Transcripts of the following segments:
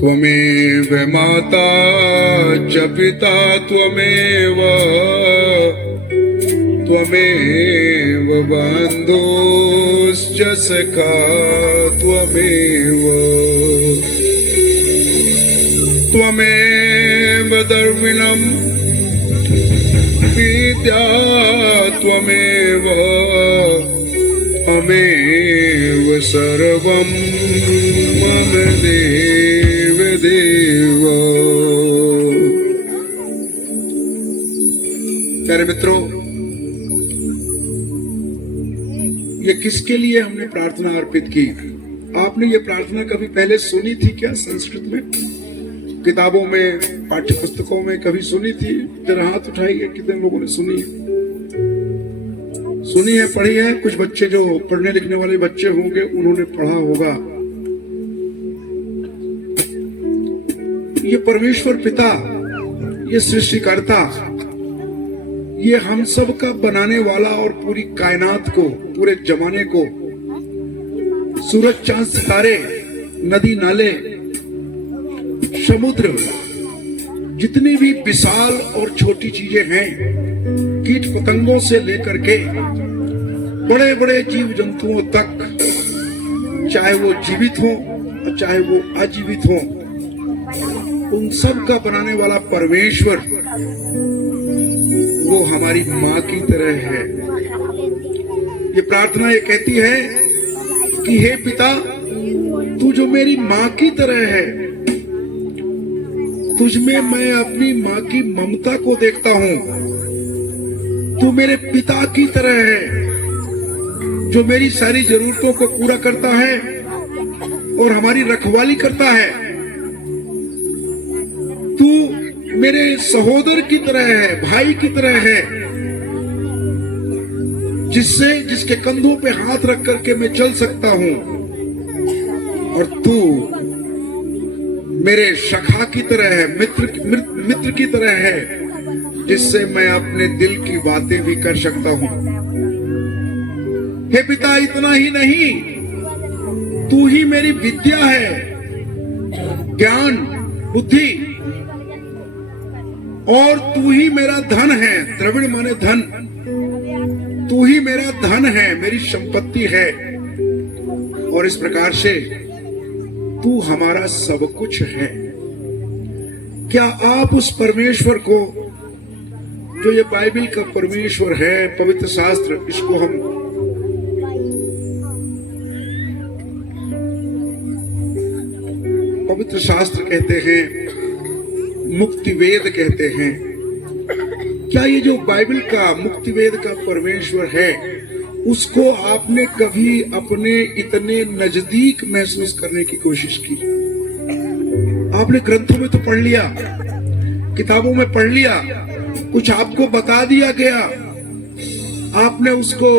त्वमेव माता च पिता त्वमेव त्वमेव बन्धुश्च सखा त्वमेव त्वमेव द्रविणं विद्या त्वमेव अमेव सर्वं मम देव देव। प्यारे मित्रों, ये किसके लिए हमने प्रार्थना अर्पित की? आपने ये प्रार्थना कभी पहले सुनी थी क्या? संस्कृत में, किताबों में, पाठ्य पुस्तकों में कभी सुनी थी? जरा हाथ उठाइए, कितने लोगों ने सुनी है? सुनी है, पढ़ी है? कुछ बच्चे जो पढ़ने लिखने वाले बच्चे होंगे उन्होंने पढ़ा होगा। ये परमेश्वर पिता, ये सृष्टिकर्ता, ये हम सब का बनाने वाला और पूरी कायनात को, पूरे जमाने को, सूरज चांद सितारे, नदी नाले, समुद्र, जितनी भी विशाल और छोटी चीजें हैं, कीट पतंगों से लेकर के बड़े बड़े जीव जंतुओं तक, चाहे वो जीवित हो और चाहे वो अजीवित हो, उन सब का बनाने वाला परमेश्वर वो हमारी माँ की तरह है। ये प्रार्थना ये कहती है कि हे पिता, तू जो मेरी माँ की तरह है, तुझमें मैं अपनी माँ की ममता को देखता हूँ। तू मेरे पिता की तरह है, जो मेरी सारी जरूरतों को पूरा करता है और हमारी रखवाली करता है। तू मेरे सहोदर की तरह है, भाई की तरह है, जिसके कंधों पे हाथ रख करके मैं चल सकता हूँ। और तू मेरे सखा की तरह है, मित्र की तरह है, जिससे मैं अपने दिल की बातें भी कर सकता हूँ। हे पिता, इतना ही नहीं, तू ही मेरी विद्या है, ज्ञान, बुद्धि, और तू ही मेरा धन है। द्रविड़ माने धन। तू ही मेरा धन है, मेरी संपत्ति है। और इस प्रकार से तू हमारा सब कुछ है। क्या आप उस परमेश्वर को, जो ये बाइबल का परमेश्वर है, पवित्र शास्त्र, इसको हम पवित्र शास्त्र कहते हैं, मुक्ति वेद कहते हैं, क्या ये जो बाइबल का मुक्ति वेद का परमेश्वर है, उसको आपने कभी अपने इतने नजदीक महसूस करने की कोशिश की? आपने ग्रंथों में तो पढ़ लिया, किताबों में पढ़ लिया, कुछ आपको बता दिया गया, आपने उसको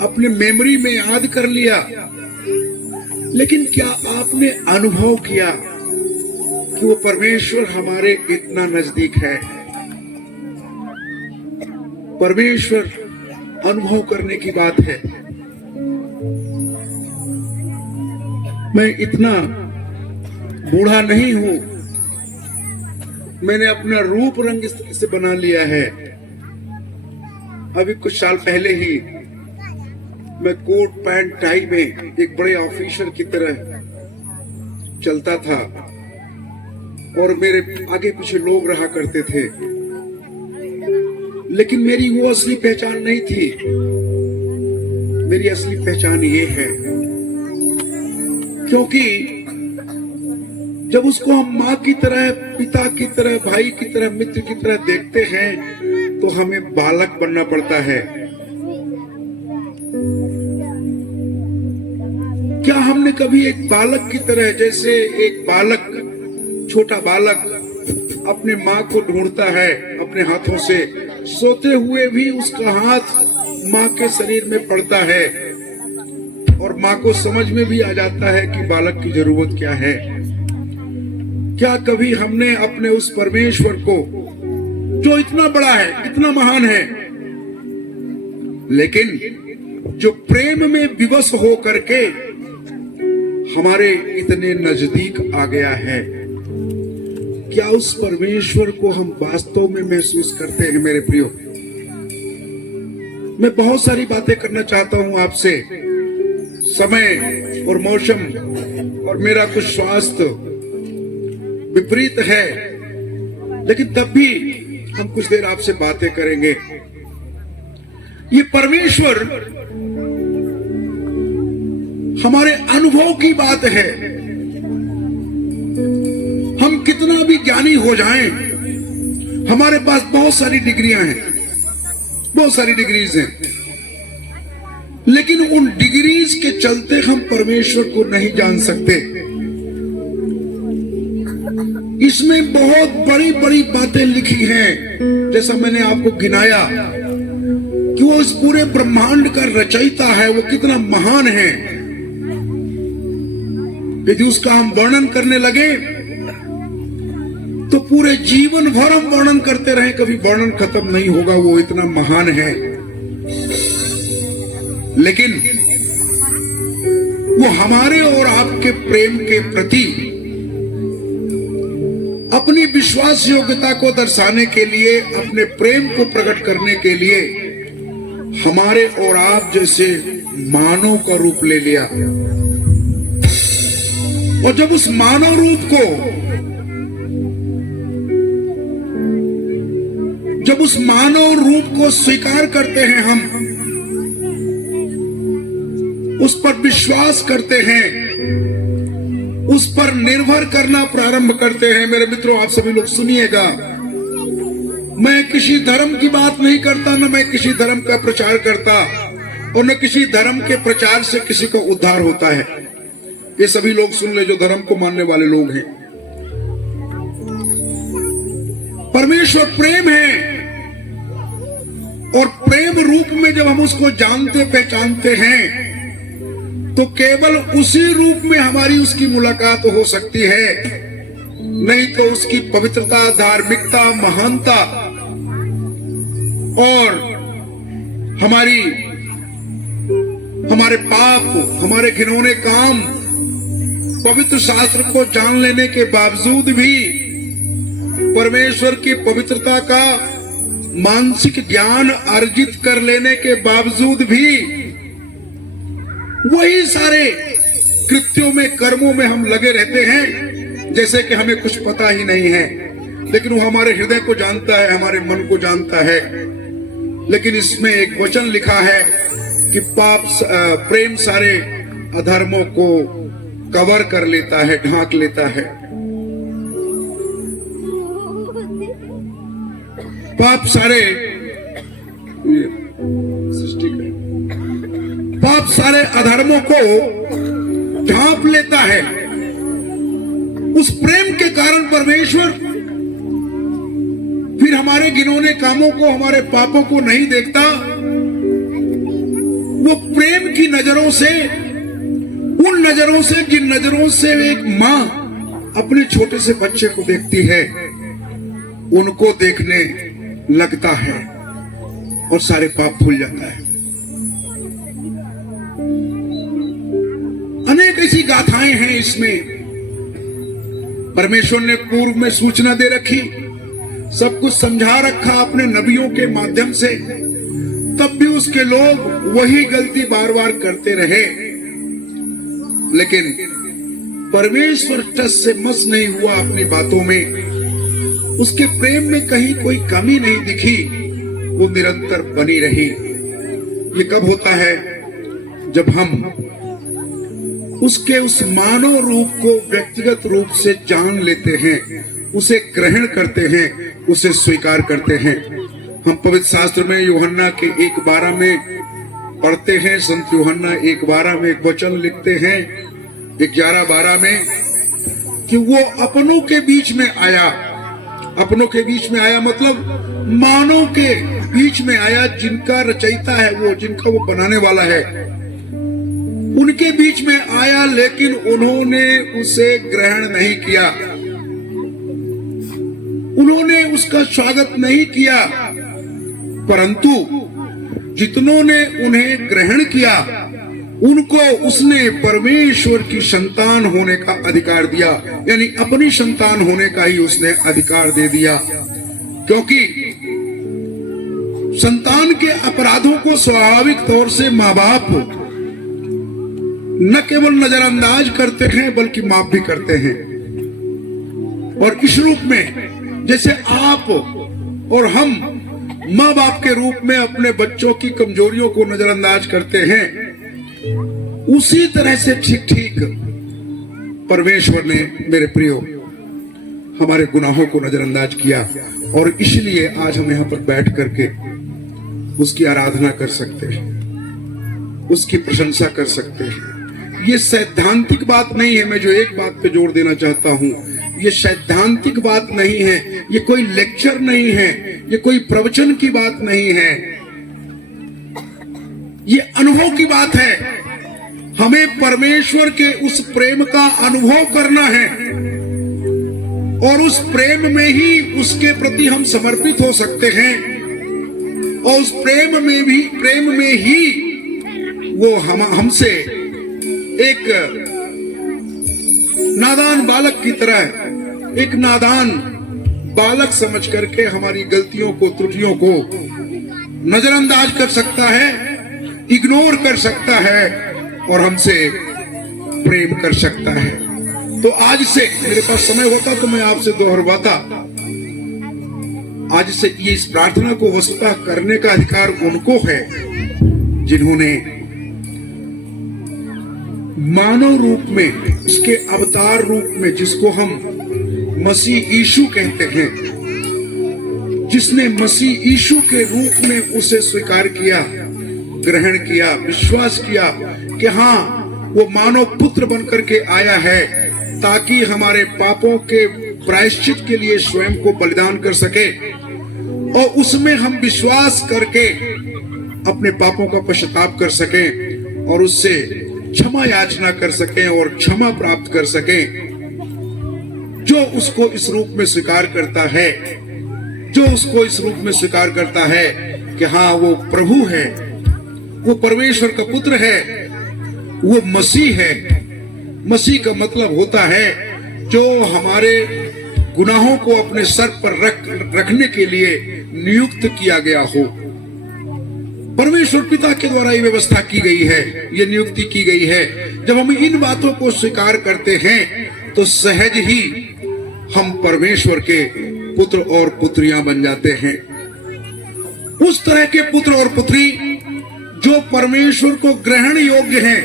अपने मेमोरी में याद कर लिया, लेकिन क्या आपने अनुभव किया कि वो परमेश्वर हमारे इतना नजदीक है? परमेश्वर अनुभव करने की बात है। मैं इतना बूढ़ा नहीं हूं, मैंने अपना रूप रंग इस तरह से बना लिया है। अभी कुछ साल पहले ही मैं कोट पैंट टाई में एक बड़े ऑफिसर की तरह चलता था और मेरे आगे पीछे लोग रहा करते थे, लेकिन मेरी वो असली पहचान नहीं थी। मेरी असली पहचान ये है, क्योंकि जब उसको हम माँ की तरह, पिता की तरह, भाई की तरह, मित्र की तरह देखते हैं, तो हमें बालक बनना पड़ता है। क्या हमने कभी एक बालक की तरह, जैसे एक बालक, छोटा बालक अपने माँ को ढूंढता है अपने हाथों से, सोते हुए भी उसका हाथ माँ के शरीर में पड़ता है और माँ को समझ में भी आ जाता है कि बालक की जरूरत क्या है। क्या कभी हमने अपने उस परमेश्वर को, जो इतना बड़ा है, इतना महान है, लेकिन जो प्रेम में विवश हो करके हमारे इतने नजदीक आ गया है, क्या उस परमेश्वर को हम वास्तव में महसूस करते हैं? मेरे प्रियो, मैं बहुत सारी बातें करना चाहता हूं आपसे। समय और मौसम और मेरा कुछ स्वास्थ्य विपरीत है, लेकिन तब भी हम कुछ देर आपसे बातें करेंगे। ये परमेश्वर हमारे अनुभव की बात है। हम कितना भी ज्ञानी हो जाएं, हमारे पास बहुत सारी डिग्रियां हैं, बहुत सारी डिग्रीज हैं, लेकिन उन डिग्रीज के चलते हम परमेश्वर को नहीं जान सकते। इसमें बहुत बड़ी बड़ी बातें लिखी हैं, जैसा मैंने आपको गिनाया कि वो इस पूरे ब्रह्मांड का रचयिता है, वो कितना महान है। यदि उसका हम वर्णन करने लगे तो पूरे जीवन भर हम वर्णन करते रहे, कभी वर्णन खत्म नहीं होगा। वो इतना महान है, लेकिन वो हमारे और आपके प्रेम के प्रति अपनी विश्वास योग्यता को दर्शाने के लिए, अपने प्रेम को प्रकट करने के लिए हमारे और आप जैसे मानव का रूप ले लिया। और जब उस मानव रूप को, जब उस मानव रूप को स्वीकार करते हैं, हम उस पर विश्वास करते हैं, उस पर निर्भर करना प्रारंभ करते हैं। मेरे मित्रों, आप सभी लोग सुनिएगा, मैं किसी धर्म की बात नहीं करता, न मैं किसी धर्म का प्रचार करता, और न किसी धर्म के प्रचार से किसी का उद्धार होता है। ये सभी लोग सुन ले जो धर्म को मानने वाले लोग हैं। परमेश्वर प्रेम है, और प्रेम रूप में जब हम उसको जानते पहचानते हैं तो केवल उसी रूप में हमारी उसकी मुलाकात हो सकती है, नहीं तो उसकी पवित्रता, धार्मिकता, महानता और हमारे पाप, हमारे घिनौने काम पवित्र शास्त्र को जान लेने के बावजूद भी, परमेश्वर की पवित्रता का मानसिक ज्ञान अर्जित कर लेने के बावजूद भी, वही सारे कृत्यों में, कर्मों में हम लगे रहते हैं जैसे कि हमें कुछ पता ही नहीं है। लेकिन वो हमारे हृदय को जानता है, हमारे मन को जानता है। लेकिन इसमें एक वचन लिखा है कि प्रेम सारे अधर्मों को कवर कर लेता है, ढांक लेता है। पाप सारे अधर्मों को ढांप लेता है। उस प्रेम के कारण परमेश्वर फिर हमारे घिनौने कामों को, हमारे पापों को नहीं देखता। वो प्रेम की नजरों से, उन नजरों से जिन नजरों से एक मां अपने छोटे से बच्चे को देखती है, उनको देखने लगता है और सारे पाप भूल जाता है। अनेक ऐसी गाथाएं हैं इसमें। परमेश्वर ने पूर्व में सूचना दे रखी, सब कुछ समझा रखा अपने नबियों के माध्यम से, तब भी उसके लोग वही गलती बार बार करते रहे। लेकिन परमेश्वर टस से मस नहीं हुआ अपनी बातों में, उसके प्रेम में कहीं कोई कमी नहीं दिखी, वो निरंतर बनी रही। ये कब होता है? जब हम उसके उस मानव रूप को व्यक्तिगत रूप से जान लेते हैं, उसे ग्रहण करते हैं, उसे स्वीकार करते हैं। हम पवित्र शास्त्र में यूहन्ना के 1:12 में पढ़ते हैं, संत यूहन्ना 1:12 में एक वचन लिखते हैं, 11:12 में, कि वो अपनों के बीच में आया। अपनों के बीच में आया मतलब मानव के बीच में आया, जिनका रचयिता है वो, जिनका वो बनाने वाला है, उनके बीच में आया, लेकिन उन्होंने उसे ग्रहण नहीं किया, उन्होंने उसका स्वागत नहीं किया। परंतु जितनों ने उन्हें ग्रहण किया उनको उसने परमेश्वर की संतान होने का अधिकार दिया, यानी अपनी संतान होने का ही उसने अधिकार दे दिया। क्योंकि संतान के अपराधों को स्वाभाविक तौर से माँ बाप न केवल नजरअंदाज करते हैं बल्कि माफ भी करते हैं। और इस रूप में जैसे आप और हम माँ बाप के रूप में अपने बच्चों की कमजोरियों को नजरअंदाज करते हैं, उसी तरह से ठीक ठीक परमेश्वर ने मेरे प्रियो हमारे गुनाहों को नजरअंदाज किया। और इसलिए आज हम यहाँ पर बैठ करके उसकी आराधना कर सकते हैं, उसकी प्रशंसा कर सकते हैं। ये सैद्धांतिक बात नहीं है। मैं जो एक बात पे जोर देना चाहता हूं, ये सैद्धांतिक बात नहीं है, ये कोई लेक्चर नहीं है, ये कोई प्रवचन की बात नहीं है, ये अनुभव की बात है। हमें परमेश्वर के उस प्रेम का अनुभव करना है और उस प्रेम में ही उसके प्रति हम समर्पित हो सकते हैं। और उस प्रेम में ही वो हमसे एक नादान बालक की तरह, एक नादान बालक समझ करके हमारी गलतियों को, त्रुटियों को नजरअंदाज कर सकता है, इग्नोर कर सकता है और हमसे प्रेम कर सकता है। तो आज से, मेरे पास समय होता तो मैं आपसे दोहराता, आज से ये इस प्रार्थना को वस्तुतः करने का अधिकार उनको है जिन्होंने मानव रूप में, उसके अवतार रूप में, जिसको हम मसीह यीशु कहते हैं, जिसने मसीह यीशु के रूप में उसे स्वीकार किया, ग्रहण किया, विश्वास किया कि हाँ वो मानव पुत्र बनकर के आया है ताकि हमारे पापों के प्रायश्चित के लिए स्वयं को बलिदान कर सके और उसमें हम विश्वास करके अपने पापों का पश्चाताप कर सके और उससे क्षमा याचना कर सके और क्षमा प्राप्त कर सके। जो उसको इस रूप में स्वीकार करता है, जो उसको इस रूप में स्वीकार करता है कि हाँ वो प्रभु है, वो परमेश्वर का पुत्र है, वो मसीह है। मसीह का मतलब होता है जो हमारे गुनाहों को अपने सर पर रखने के लिए नियुक्त किया गया हो। परमेश्वर पिता के द्वारा ये व्यवस्था की गई है, ये नियुक्ति की गई है। जब हम इन बातों को स्वीकार करते हैं तो सहज ही हम परमेश्वर के पुत्र और पुत्रियां बन जाते हैं। उस तरह के पुत्र और पुत्री जो परमेश्वर को ग्रहण योग्य हैं।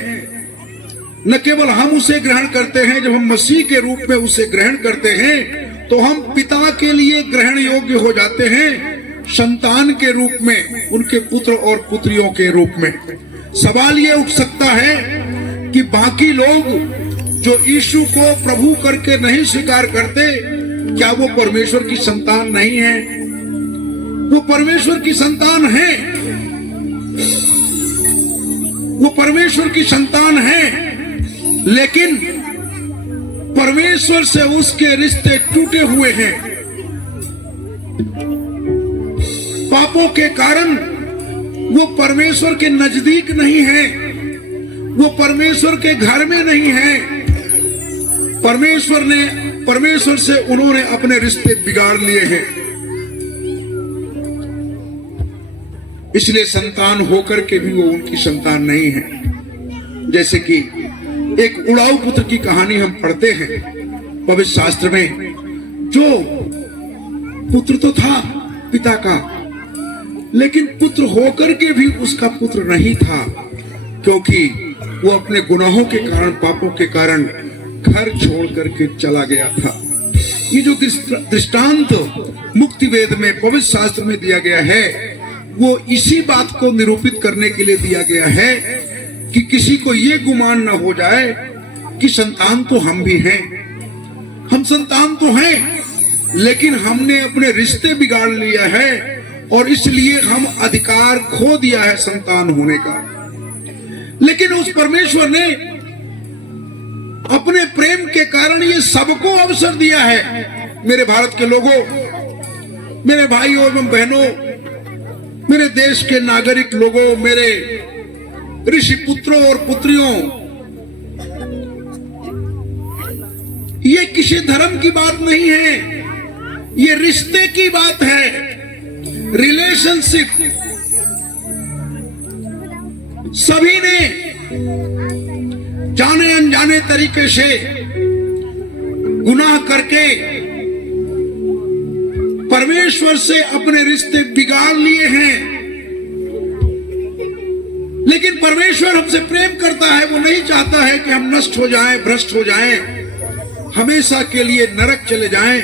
न केवल हम उसे ग्रहण करते हैं, जब हम मसीह के रूप में उसे ग्रहण करते हैं तो हम पिता के लिए ग्रहण योग्य हो जाते हैं, संतान के रूप में, उनके पुत्र और पुत्रियों के रूप में। सवाल ये उठ सकता है कि बाकी लोग जो यीशु को प्रभु करके नहीं स्वीकार करते, क्या वो परमेश्वर की संतान नहीं है? वो परमेश्वर की संतान है, वो परमेश्वर की संतान है, लेकिन परमेश्वर से उसके रिश्ते टूटे हुए हैं। पापों के कारण वो परमेश्वर के नजदीक नहीं है, वो परमेश्वर के घर में नहीं है। परमेश्वर से उन्होंने अपने रिश्ते बिगाड़ लिए हैं। इसलिए संतान होकर के भी वो उनकी संतान नहीं है। जैसे कि एक उड़ाऊ पुत्र की कहानी हम पढ़ते हैं पवित्र शास्त्र में, जो पुत्र तो था पिता का, लेकिन पुत्र होकर के भी उसका पुत्र नहीं था, क्योंकि वो अपने गुनाहों के कारण, पापों के कारण घर छोड़ करके चला गया था। ये जो दृष्टांत मुक्ति वेद में, पवित्र शास्त्र में दिया गया है, वो इसी बात को निरूपित करने के लिए दिया गया है कि किसी को ये गुमान न हो जाए कि संतान तो हम भी हैं। हम संतान तो हैं, लेकिन हमने अपने रिश्ते बिगाड़ लिया है और इसलिए हम अधिकार खो दिया है संतान होने का। लेकिन उस परमेश्वर ने अपने प्रेम के कारण ये सबको अवसर दिया है। मेरे भारत के लोगों, मेरे भाइयों एवं बहनों, मेरे देश के नागरिक लोगों, मेरे ऋषि पुत्रों और पुत्रियों, ये किसी धर्म की बात नहीं है, ये रिश्ते की बात है, रिलेशनशिप। सभी ने जाने अनजाने तरीके से गुनाह करके परमेश्वर से अपने रिश्ते बिगाड़ लिए हैं। लेकिन परमेश्वर हमसे प्रेम करता है, वो नहीं चाहता है कि हम नष्ट हो जाएं, भ्रष्ट हो जाएं, हमेशा के लिए नरक चले जाएं।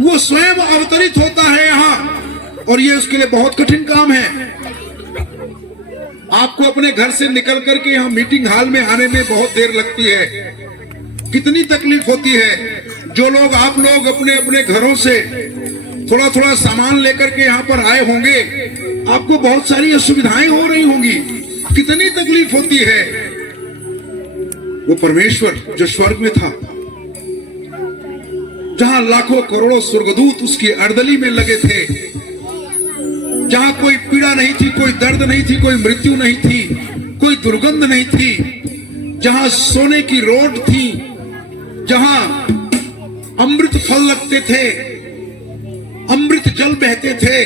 वो स्वयं अवतरित होता है यहाँ, और ये उसके लिए बहुत कठिन काम है। आपको अपने घर से निकल करके यहाँ मीटिंग हॉल में आने में बहुत देर लगती है, कितनी तकलीफ होती है। जो लोग आप लोग अपने अपने घरों से थोड़ा थोड़ा सामान लेकर के यहाँ पर आए होंगे, आपको बहुत सारी असुविधाएं हो रही होंगी, कितनी तकलीफ होती है। वो परमेश्वर जो स्वर्ग में था, जहां लाखों करोड़ों स्वर्गदूत उसकी अर्दली में लगे थे, जहां कोई पीड़ा नहीं थी, कोई दर्द नहीं थी, कोई मृत्यु नहीं थी, कोई दुर्गंध नहीं थी, जहां सोने की रोड थी, जहां अमृत फल लगते थे, अमृत जल बहते थे,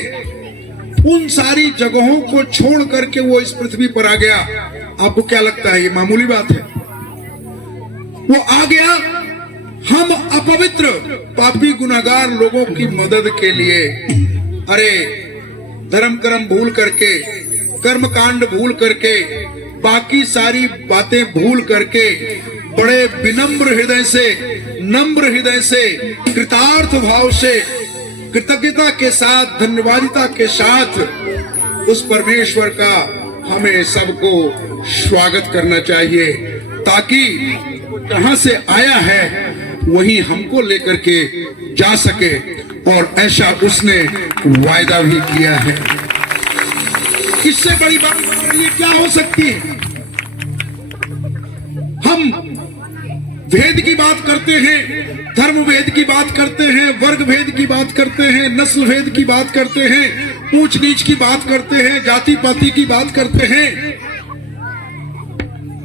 उन सारी जगहों को छोड़ करके वो इस पृथ्वी पर आ गया। आपको क्या लगता है ये मामूली बात है? वो आ गया हम अपवित्र पापी गुनाहगार लोगों की मदद के लिए। अरे धर्म कर्म भूल करके, कर्म कांड भूल करके, बाकी सारी बातें भूल करके, बड़े विनम्र हृदय से, नम्र हृदय से, कृतार्थ भाव से, कृतज्ञता के साथ, धन्यवादिता के साथ उस परमेश्वर का हमें सबको स्वागत करना चाहिए, ताकि जहां से आया है वही हमको लेकर के जा सके। और ऐसा उसने वायदा भी किया है। इससे बड़ी बात ये क्या हो सकती है? हम भेद की बात करते हैं, धर्म भेद की बात करते हैं, वर्ग भेद की बात करते हैं, नस्ल भेद की बात करते हैं, ऊंच नीच की बात करते हैं, जाति पाति की बात करते हैं।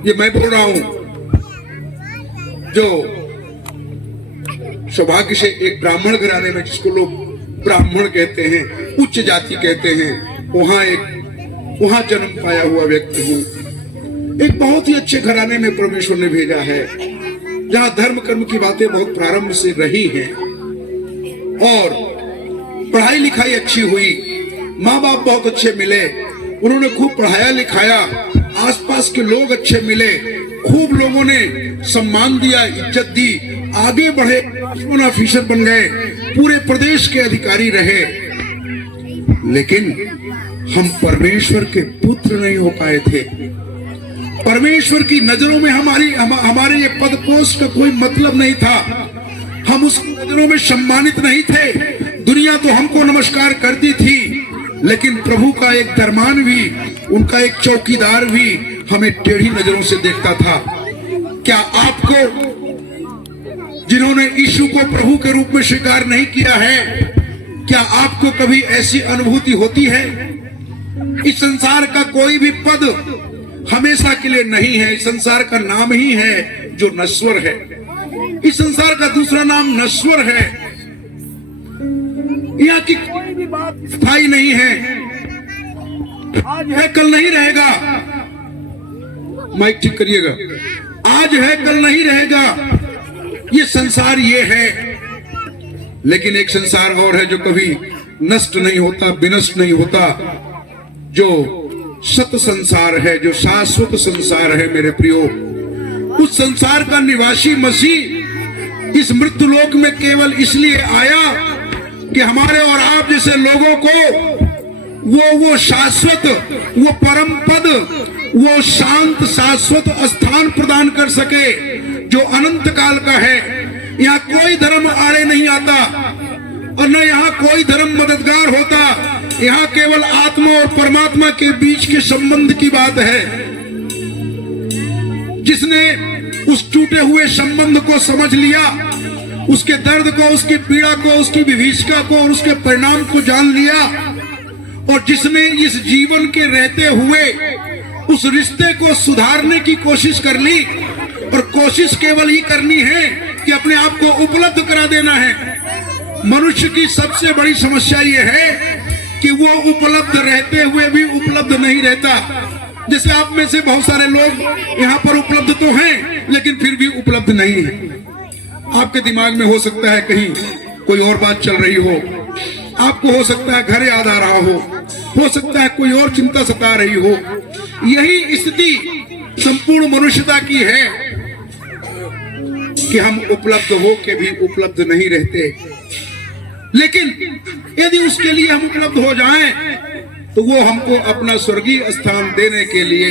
ये मैं बोल रहा हूं जो सौभाग्य से एक ब्राह्मण घराने में, जिसको लोग ब्राह्मण कहते हैं, उच्च जाति कहते हैं, वहां जन्म पाया हुआ व्यक्ति हूं। एक बहुत ही अच्छे घराने में परमेश्वर ने भेजा है, जहां धर्म कर्म की बातें बहुत प्रारंभ से रही हैं, और पढ़ाई लिखाई अच्छी हुई, माँ बाप बहुत अच्छे मिले, उन्होंने खूब पढ़ाया लिखाया, आसपास के लोग अच्छे मिले, खूब लोगों ने सम्मान दिया, इज्जत दी, आगे बढ़े, ऑफिसर बन गए, पूरे प्रदेश के अधिकारी रहे। लेकिन हम परमेश्वर के पुत्र नहीं हो पाए थे। परमेश्वर की नजरों में हमारे ये पद पोस्ट का कोई मतलब नहीं था। हम उस नजरों में सम्मानित नहीं थे। दुनिया तो हमको नमस्कार करती थी, लेकिन प्रभु का एक दरमान भी, उनका एक चौकीदार भी हमें टेढ़ी नजरों से देखता था। क्या आपको, जिन्होंने यीशु को प्रभु के रूप में स्वीकार नहीं किया है, क्या आपको कभी ऐसी अनुभूति होती है? इस संसार का कोई भी पद हमेशा के लिए नहीं है। इस संसार का नाम ही है जो नश्वर है। इस संसार का दूसरा नाम नश्वर है। यहाँ की कोई भी बात स्थायी नहीं है। आज है कल नहीं रहेगा। माइक ठीक करिएगा। आज है कल नहीं रहेगा। ये संसार ये है। लेकिन एक संसार और है जो कभी नष्ट नहीं होता, विनष्ट नहीं होता, जो सत संसार है, जो शाश्वत संसार है। मेरे प्रियो, उस संसार का निवासी मसीह इस मृत्यु लोक में केवल इसलिए आया कि हमारे और आप जैसे लोगों को वो शाश्वत, वो परम पद, वो शांत शाश्वत स्थान प्रदान कर सके जो अनंत काल का है। यहाँ कोई धर्म आड़े नहीं आता और न यहाँ कोई धर्म मददगार होता। यहाँ केवल आत्मा और परमात्मा के बीच के संबंध की बात है। जिसने उस टूटे हुए संबंध को समझ लिया, उसके दर्द को, उसकी पीड़ा को, उसकी विभीषिका को और उसके परिणाम को जान लिया, और जिसने इस जीवन के रहते हुए उस रिश्ते को सुधारने की कोशिश कर ली, और कोशिश केवल ही करनी है कि अपने आप को उपलब्ध करा देना है। मनुष्य की सबसे बड़ी समस्या यह है कि वो उपलब्ध रहते हुए भी उपलब्ध नहीं रहता। जैसे आप में से बहुत सारे लोग यहाँ पर उपलब्ध तो हैं लेकिन फिर भी उपलब्ध नहीं है। आपके दिमाग में हो सकता है कहीं कोई और बात चल रही हो, आपको हो सकता है घर याद आ रहा हो सकता है कोई और चिंता सता रही हो। यही स्थिति संपूर्ण मनुष्यता की है कि हम उपलब्ध हो के भी उपलब्ध नहीं रहते। लेकिन यदि उसके लिए हम उपलब्ध हो जाएं तो वो हमको अपना स्वर्गीय स्थान देने के लिए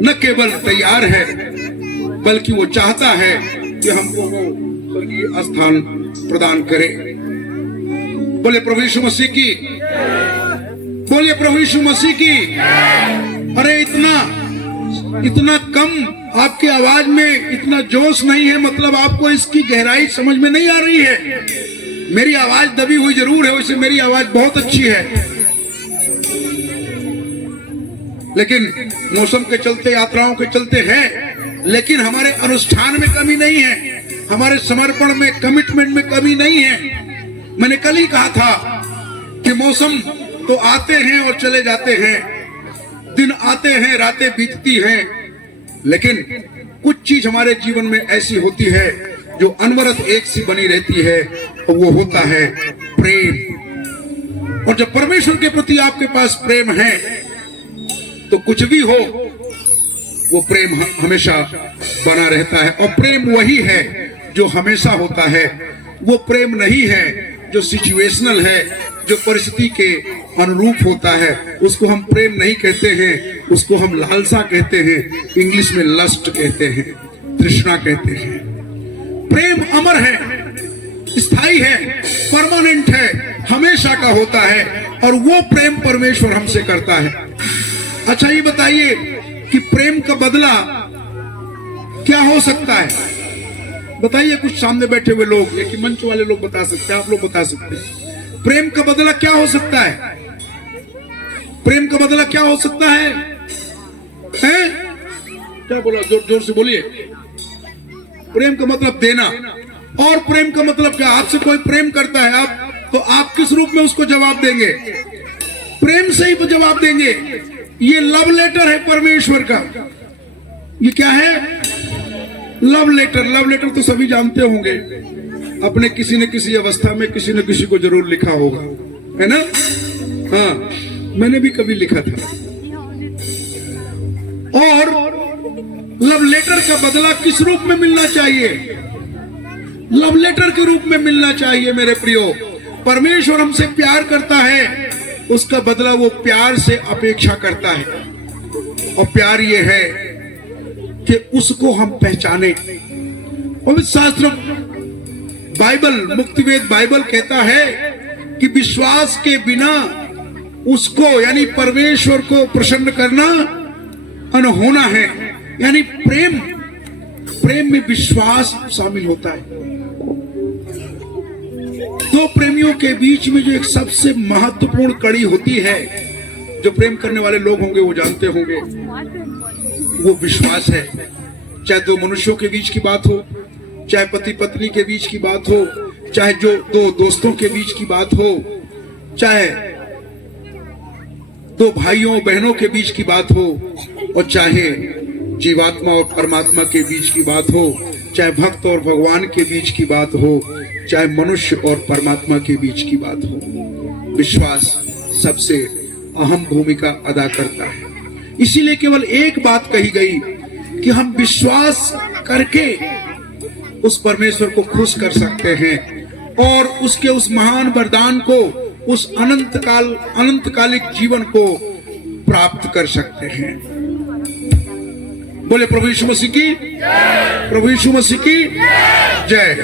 न केवल तैयार है बल्कि वो चाहता है कि हमको वो स्वर्गीय स्थान प्रदान करे। बोले प्रभु यीशु मसीह की, बोलिए प्रभु यीशु मसीह की। अरे इतना कम आपकी आवाज में इतना जोश नहीं है, मतलब आपको इसकी गहराई समझ में नहीं आ रही है। मेरी आवाज दबी हुई जरूर है, वैसे मेरी आवाज बहुत अच्छी है, लेकिन मौसम के चलते, यात्राओं के चलते है, लेकिन हमारे अनुष्ठान में कमी नहीं है, हमारे समर्पण में, कमिटमेंट में कमी नहीं है। मैंने कल ही कहा था कि मौसम तो आते हैं और चले जाते हैं, दिन आते हैं, रातें बीतती हैं, लेकिन कुछ चीज हमारे जीवन में ऐसी होती है जो अनवरत एक सी बनी रहती है, और वो होता है प्रेम। और जब परमेश्वर के प्रति आपके पास प्रेम है तो कुछ भी हो वो प्रेम हमेशा बना रहता है। और प्रेम वही है जो हमेशा होता है, वो प्रेम नहीं है जो सिचुएशनल है, जो परिस्थिति के अनुरूप होता है। उसको हम प्रेम नहीं कहते हैं, उसको हम लालसा कहते हैं, इंग्लिश में लस्ट कहते हैं, तृष्णा कहते हैं। प्रेम अमर है, स्थायी है, परमानेंट है, हमेशा का होता है, और वो प्रेम परमेश्वर हमसे करता है। अच्छा ये बताइए कि प्रेम का बदला क्या हो सकता है? बताइए, कुछ सामने बैठे हुए लोग या कि मंच वाले लोग बता सकते हैं, आप लोग बता सकते हैं, प्रेम का बदला क्या हो सकता है? प्रेम का बदला क्या हो सकता है? हैं? क्या बोला? जोर जोर से बोलिए। प्रेम का मतलब देना। और प्रेम का मतलब क्या? आपसे कोई प्रेम करता है आप, तो आप किस रूप में उसको जवाब देंगे? प्रेम से ही जवाब देंगे। ये लव लेटर है परमेश्वर का। ये क्या है? Love letter. लव लेटर तो सभी जानते होंगे, अपने किसी न किसी अवस्था में किसी न किसी को जरूर लिखा होगा, है ना? हाँ, मैंने भी कभी लिखा था। और लव लेटर का बदला किस रूप में मिलना चाहिए? लव लेटर के रूप में मिलना चाहिए मेरे प्रियो। परमेश्वर हमसे प्यार करता है, उसका बदला वो प्यार से अपेक्षा करता है, और प्यार ये है कि उसको हम पहचाने। पवित्र शास्त्र बाइबल, मुक्तिवेद बाइबल कहता है कि विश्वास के बिना उसको यानी परमेश्वर को प्रसन्न करना अनहोना है। यानी प्रेम में विश्वास शामिल होता है। दो प्रेमियों के बीच में जो एक सबसे महत्वपूर्ण कड़ी होती है, जो प्रेम करने वाले लोग होंगे वो जानते होंगे, वो विश्वास है। चाहे दो मनुष्यों के बीच की बात हो, चाहे पति पत्नी के बीच की बात हो, चाहे जो दो दोस्तों के बीच की बात हो, चाहे दो भाइयों बहनों के बीच की बात हो, और चाहे जीवात्मा और परमात्मा के बीच की बात हो, चाहे भक्त और भगवान के बीच की बात हो, चाहे मनुष्य और परमात्मा के बीच की बात हो, विश्वास सबसे अहम भूमिका अदा करता है। इसीलिए केवल एक बात कही गई कि हम विश्वास करके उस परमेश्वर को खुश कर सकते हैं और उसके उस महान वरदान को, उस अनंतकालिक जीवन को प्राप्त कर सकते हैं। बोले प्रभु यीशु मसीह की, प्रभु यीशु मसीह की जय।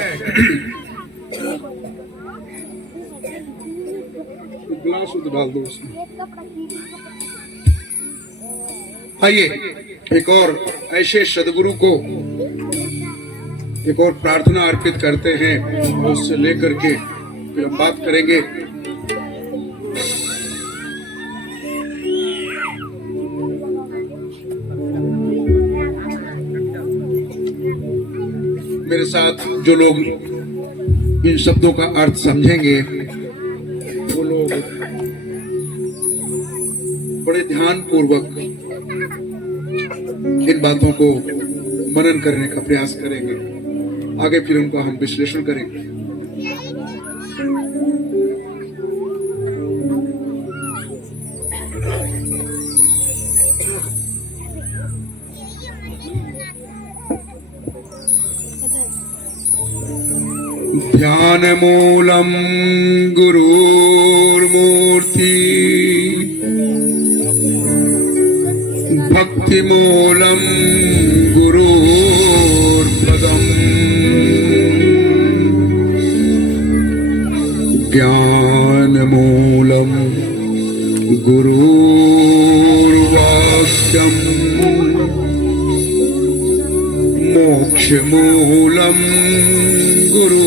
ग्लास डाल दो उसमें। आइए एक और ऐसे सदगुरु को एक और प्रार्थना अर्पित करते हैं, उससे लेकर के फिर हम बात करेंगे। मेरे साथ जो लोग इन शब्दों का अर्थ समझेंगे वो लोग बड़े ध्यान पूर्वक इन बातों को मनन करने का प्रयास करेंगे। आगे फिर उनका हम विश्लेषण करेंगे। ध्यान मूलम गुरुर्मूर्ति भक्ति मूलम गुरुर्पदम ज्ञान मूलम गुरुर्वाक्यम मोक्ष मूलम गुरुर्कृपा।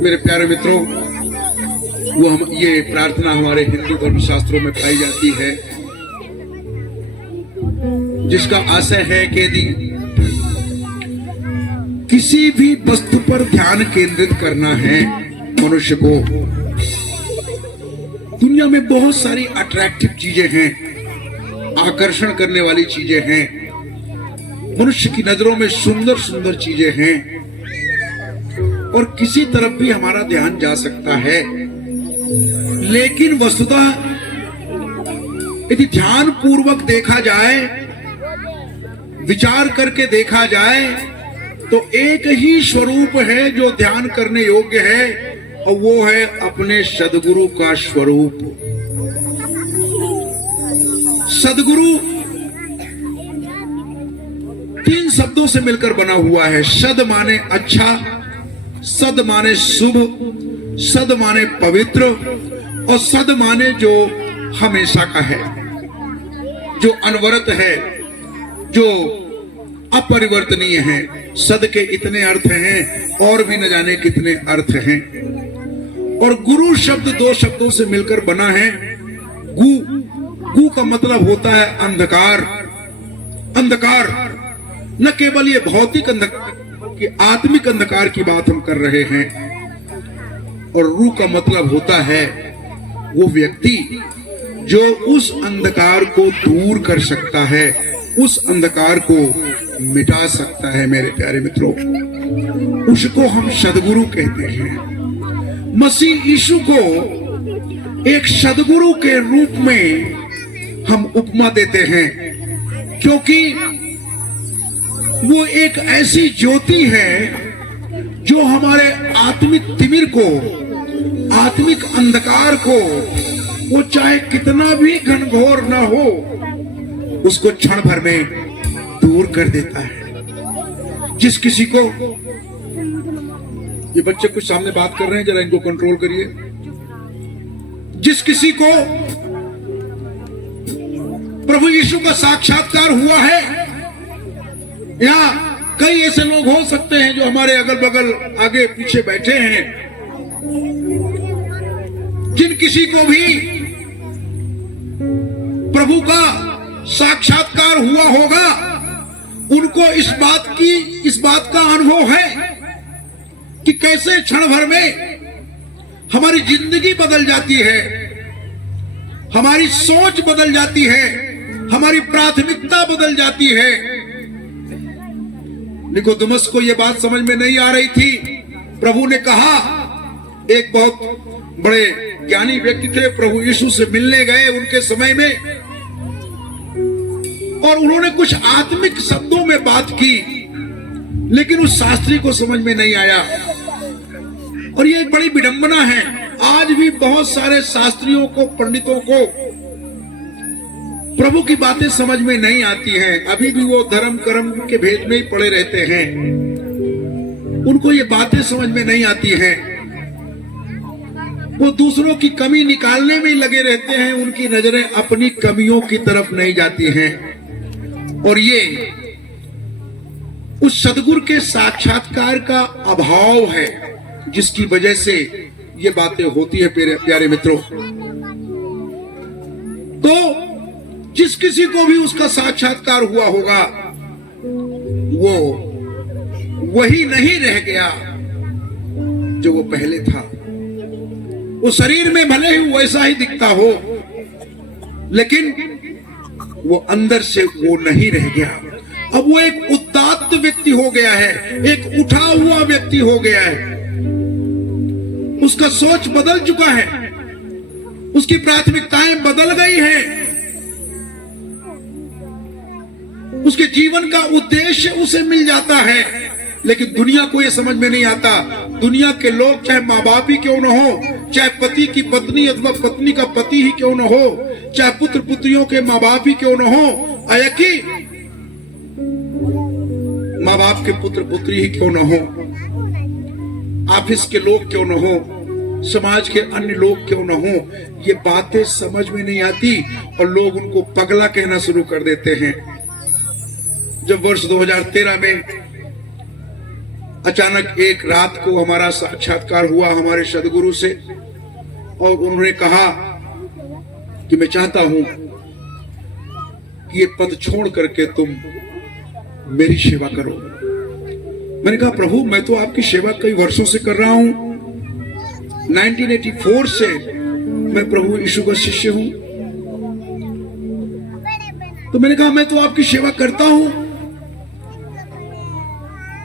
मेरे प्यारे मित्रों, वो हम ये प्रार्थना हमारे हिंदू धर्म शास्त्रों में पाई जाती है, जिसका आशय है कि यदि किसी भी वस्तु पर ध्यान केंद्रित करना है मनुष्य को, दुनिया में बहुत सारी अट्रैक्टिव चीजें हैं, आकर्षण करने वाली चीजें हैं, मनुष्य की नजरों में सुंदर सुंदर चीजें हैं और किसी तरफ भी हमारा ध्यान जा सकता है। लेकिन वस्तुतः यदि ध्यान पूर्वक देखा जाए, विचार करके देखा जाए, तो एक ही स्वरूप है जो ध्यान करने योग्य है और वो है अपने सद्गुरु का स्वरूप। सद्गुरु 3 शब्दों से मिलकर बना हुआ है। सद माने अच्छा, सद माने शुभ, सद माने पवित्र और सद माने जो हमेशा का है, जो अनवरत है, जो अपरिवर्तनीय है। सद के इतने अर्थ हैं और भी न जाने कितने अर्थ हैं। और गुरु शब्द 2 शब्दों से मिलकर बना है। गु गु का मतलब होता है अंधकार। अंधकार न केवल ये भौतिक अंधकार कि आत्मिक अंधकार की बात हम कर रहे हैं। और रू का मतलब होता है वो व्यक्ति जो उस अंधकार को दूर कर सकता है, उस अंधकार को मिटा सकता है। मेरे प्यारे मित्रों, उसको हम सद्गुरु कहते हैं। मसीह यीशु को एक सद्गुरु के रूप में हम उपमा देते हैं, क्योंकि वो एक ऐसी ज्योति है जो हमारे आत्मिक तिमिर को, आत्मिक अंधकार को, वो चाहे कितना भी घनघोर ना हो, उसको क्षण भर में दूर कर देता है। जिस किसी को, ये बच्चे कुछ सामने बात कर रहे हैं, जरा इनको कंट्रोल करिए। जिस किसी को प्रभु यीशु का साक्षात्कार हुआ है, या कई ऐसे लोग हो सकते हैं जो हमारे अगल बगल आगे पीछे बैठे हैं, जिन किसी को भी प्रभु का साक्षात्कार हुआ होगा, उनको इस बात का अनुभव है कि कैसे क्षण भर में हमारी जिंदगी बदल जाती है, हमारी सोच बदल जाती है, हमारी प्राथमिकता बदल जाती है। निकोदेमस को यह बात समझ में नहीं आ रही थी। प्रभु ने कहा, एक बहुत बड़े ज्ञानी व्यक्ति थे, प्रभु यीशु से मिलने गए उनके समय में, और उन्होंने कुछ आत्मिक शब्दों में बात की, लेकिन उस शास्त्री को समझ में नहीं आया। और ये एक बड़ी विडंबना है। आज भी बहुत सारे शास्त्रियों को, पंडितों को प्रभु की बातें समझ में नहीं आती हैं। अभी भी वो धर्म कर्म के भेद में ही पड़े रहते हैं, उनको ये बातें समझ में नहीं आती हैं। वो दूसरों की कमी निकालने में ही लगे रहते हैं, उनकी नजरें अपनी कमियों की तरफ नहीं जाती हैं। और ये उस सद्गुरु के साक्षात्कार का अभाव है, जिसकी वजह से ये बातें होती है। प्यारे मित्रों, तो जिस किसी को भी उसका साक्षात्कार हुआ होगा वो वही नहीं रह गया जो वो पहले था। वो शरीर में भले ही वैसा ही दिखता हो, लेकिन वो अंदर से वो नहीं रह गया। अब वो एक उदात्त व्यक्ति हो गया है, एक उठा हुआ व्यक्ति हो गया है। उसका सोच बदल चुका है, उसकी प्राथमिकताएं बदल गई हैं, उसके जीवन का उद्देश्य उसे मिल जाता है। लेकिन दुनिया को यह समझ में नहीं आता। दुनिया के लोग, चाहे माँ बाप ही क्यों न हो, चाहे पति की पत्नी अथवा पत्नी का पति ही क्यों न हो, चाहे पुत्र पुत्रियों के माँ बाप ही क्यों न हो, आया कि माँ बाप के पुत्र पुत्री ही क्यों न हो, ऑफिस के लोग क्यों न हो, समाज के अन्य लोग क्यों न हो, ये बातें समझ में नहीं आती और लोग उनको पगला कहना शुरू कर देते हैं। जब वर्ष 2013 में अचानक एक रात को हमारा साक्षात्कार हुआ हमारे सदगुरु से, और उन्होंने कहा कि मैं चाहता हूं कि ये पद छोड़ करके तुम मेरी सेवा करो। मैंने कहा प्रभु, मैं तो आपकी सेवा कई वर्षों से कर रहा हूं, 1984 से मैं प्रभु यीशु का शिष्य हूं। तो मैंने कहा मैं तो आपकी सेवा करता हूं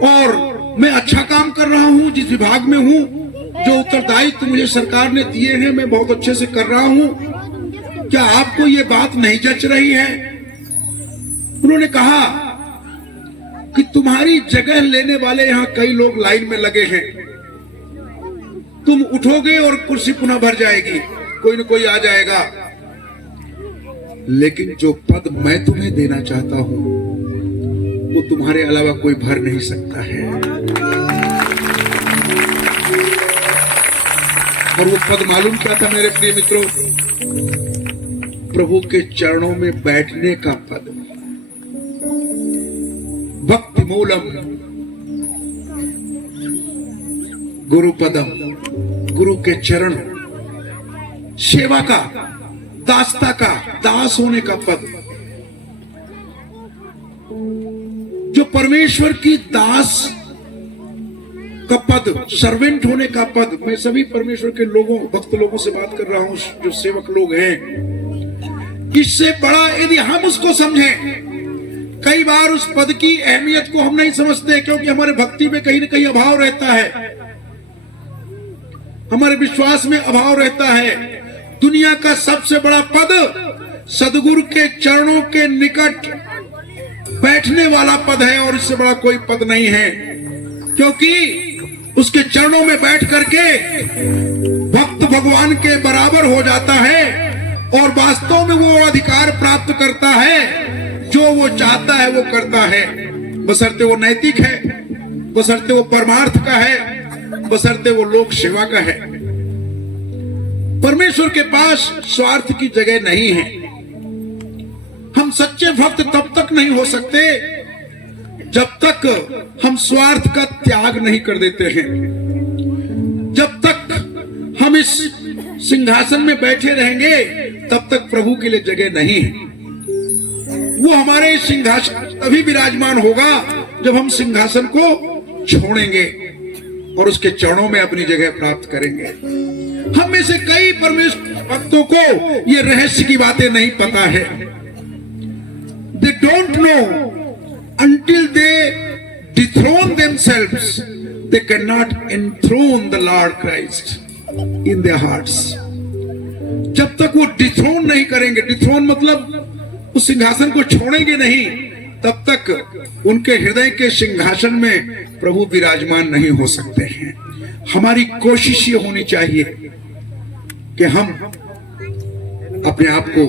और मैं अच्छा काम कर रहा हूं, जिस विभाग में हूं, जो उत्तरदायित्व मुझे सरकार ने दिए हैं, मैं बहुत अच्छे से कर रहा हूं। क्या आपको ये बात नहीं जच रही है? उन्होंने कहा कि तुम्हारी जगह लेने वाले यहां कई लोग लाइन में लगे हैं, तुम उठोगे और कुर्सी पुनः भर जाएगी, कोई न कोई आ जाएगा, लेकिन जो पद मैं तुम्हें देना चाहता हूं वो तुम्हारे अलावा कोई भर नहीं सकता है। और वो पद मालूम क्या था मेरे प्रिय मित्रों? प्रभु के चरणों में बैठने का पद, भक्ति मूलम गुरु पदम, गुरु के चरण, सेवा का, दासता का, दास होने का पद, जो परमेश्वर की दास का पद, सर्वेंट होने का पद। मैं सभी परमेश्वर के लोगों, भक्त लोगों से बात कर रहा हूं, जो सेवक लोग हैं। इससे बड़ा यदि हम उसको समझें, कई बार उस पद की अहमियत को हम नहीं समझते, क्योंकि हमारे भक्ति में कहीं न कहीं अभाव रहता है, हमारे विश्वास में अभाव रहता है। दुनिया का सबसे बड़ा पद सदगुरु के चरणों के निकट बैठने वाला पद है, और इससे बड़ा कोई पद नहीं है, क्योंकि उसके चरणों में बैठ करके भक्त भगवान के बराबर हो जाता है और वास्तव में वो अधिकार प्राप्त करता है, जो वो चाहता है वो करता है, बशर्ते वो नैतिक है, बशर्ते वो परमार्थ का है, बशर्ते वो लोक सेवा का है। परमेश्वर के पास स्वार्थ की जगह नहीं है। हम सच्चे भक्त तब तक नहीं हो सकते जब तक हम स्वार्थ का त्याग नहीं कर देते हैं। जब तक हम इस सिंहासन में बैठे रहेंगे तब तक प्रभु के लिए जगह नहीं है। वो हमारे सिंहासन तभी विराजमान होगा जब हम सिंहासन को छोड़ेंगे और उसके चरणों में अपनी जगह प्राप्त करेंगे। हम में से कई परमेश्वर भक्तों को ये रहस्य की बातें नहीं पता है। They don't know until they dethrone themselves, they cannot enthrone the Lord Christ in their hearts. जब तक वो डिथ्रोन नहीं करेंगे, डिथ्रोन मतलब उस सिंहासन को छोड़ेंगे नहीं, तब तक उनके हृदय के सिंहासन में प्रभु विराजमान नहीं हो सकते हैं। हमारी कोशिश ये होनी चाहिए कि हम अपने आप को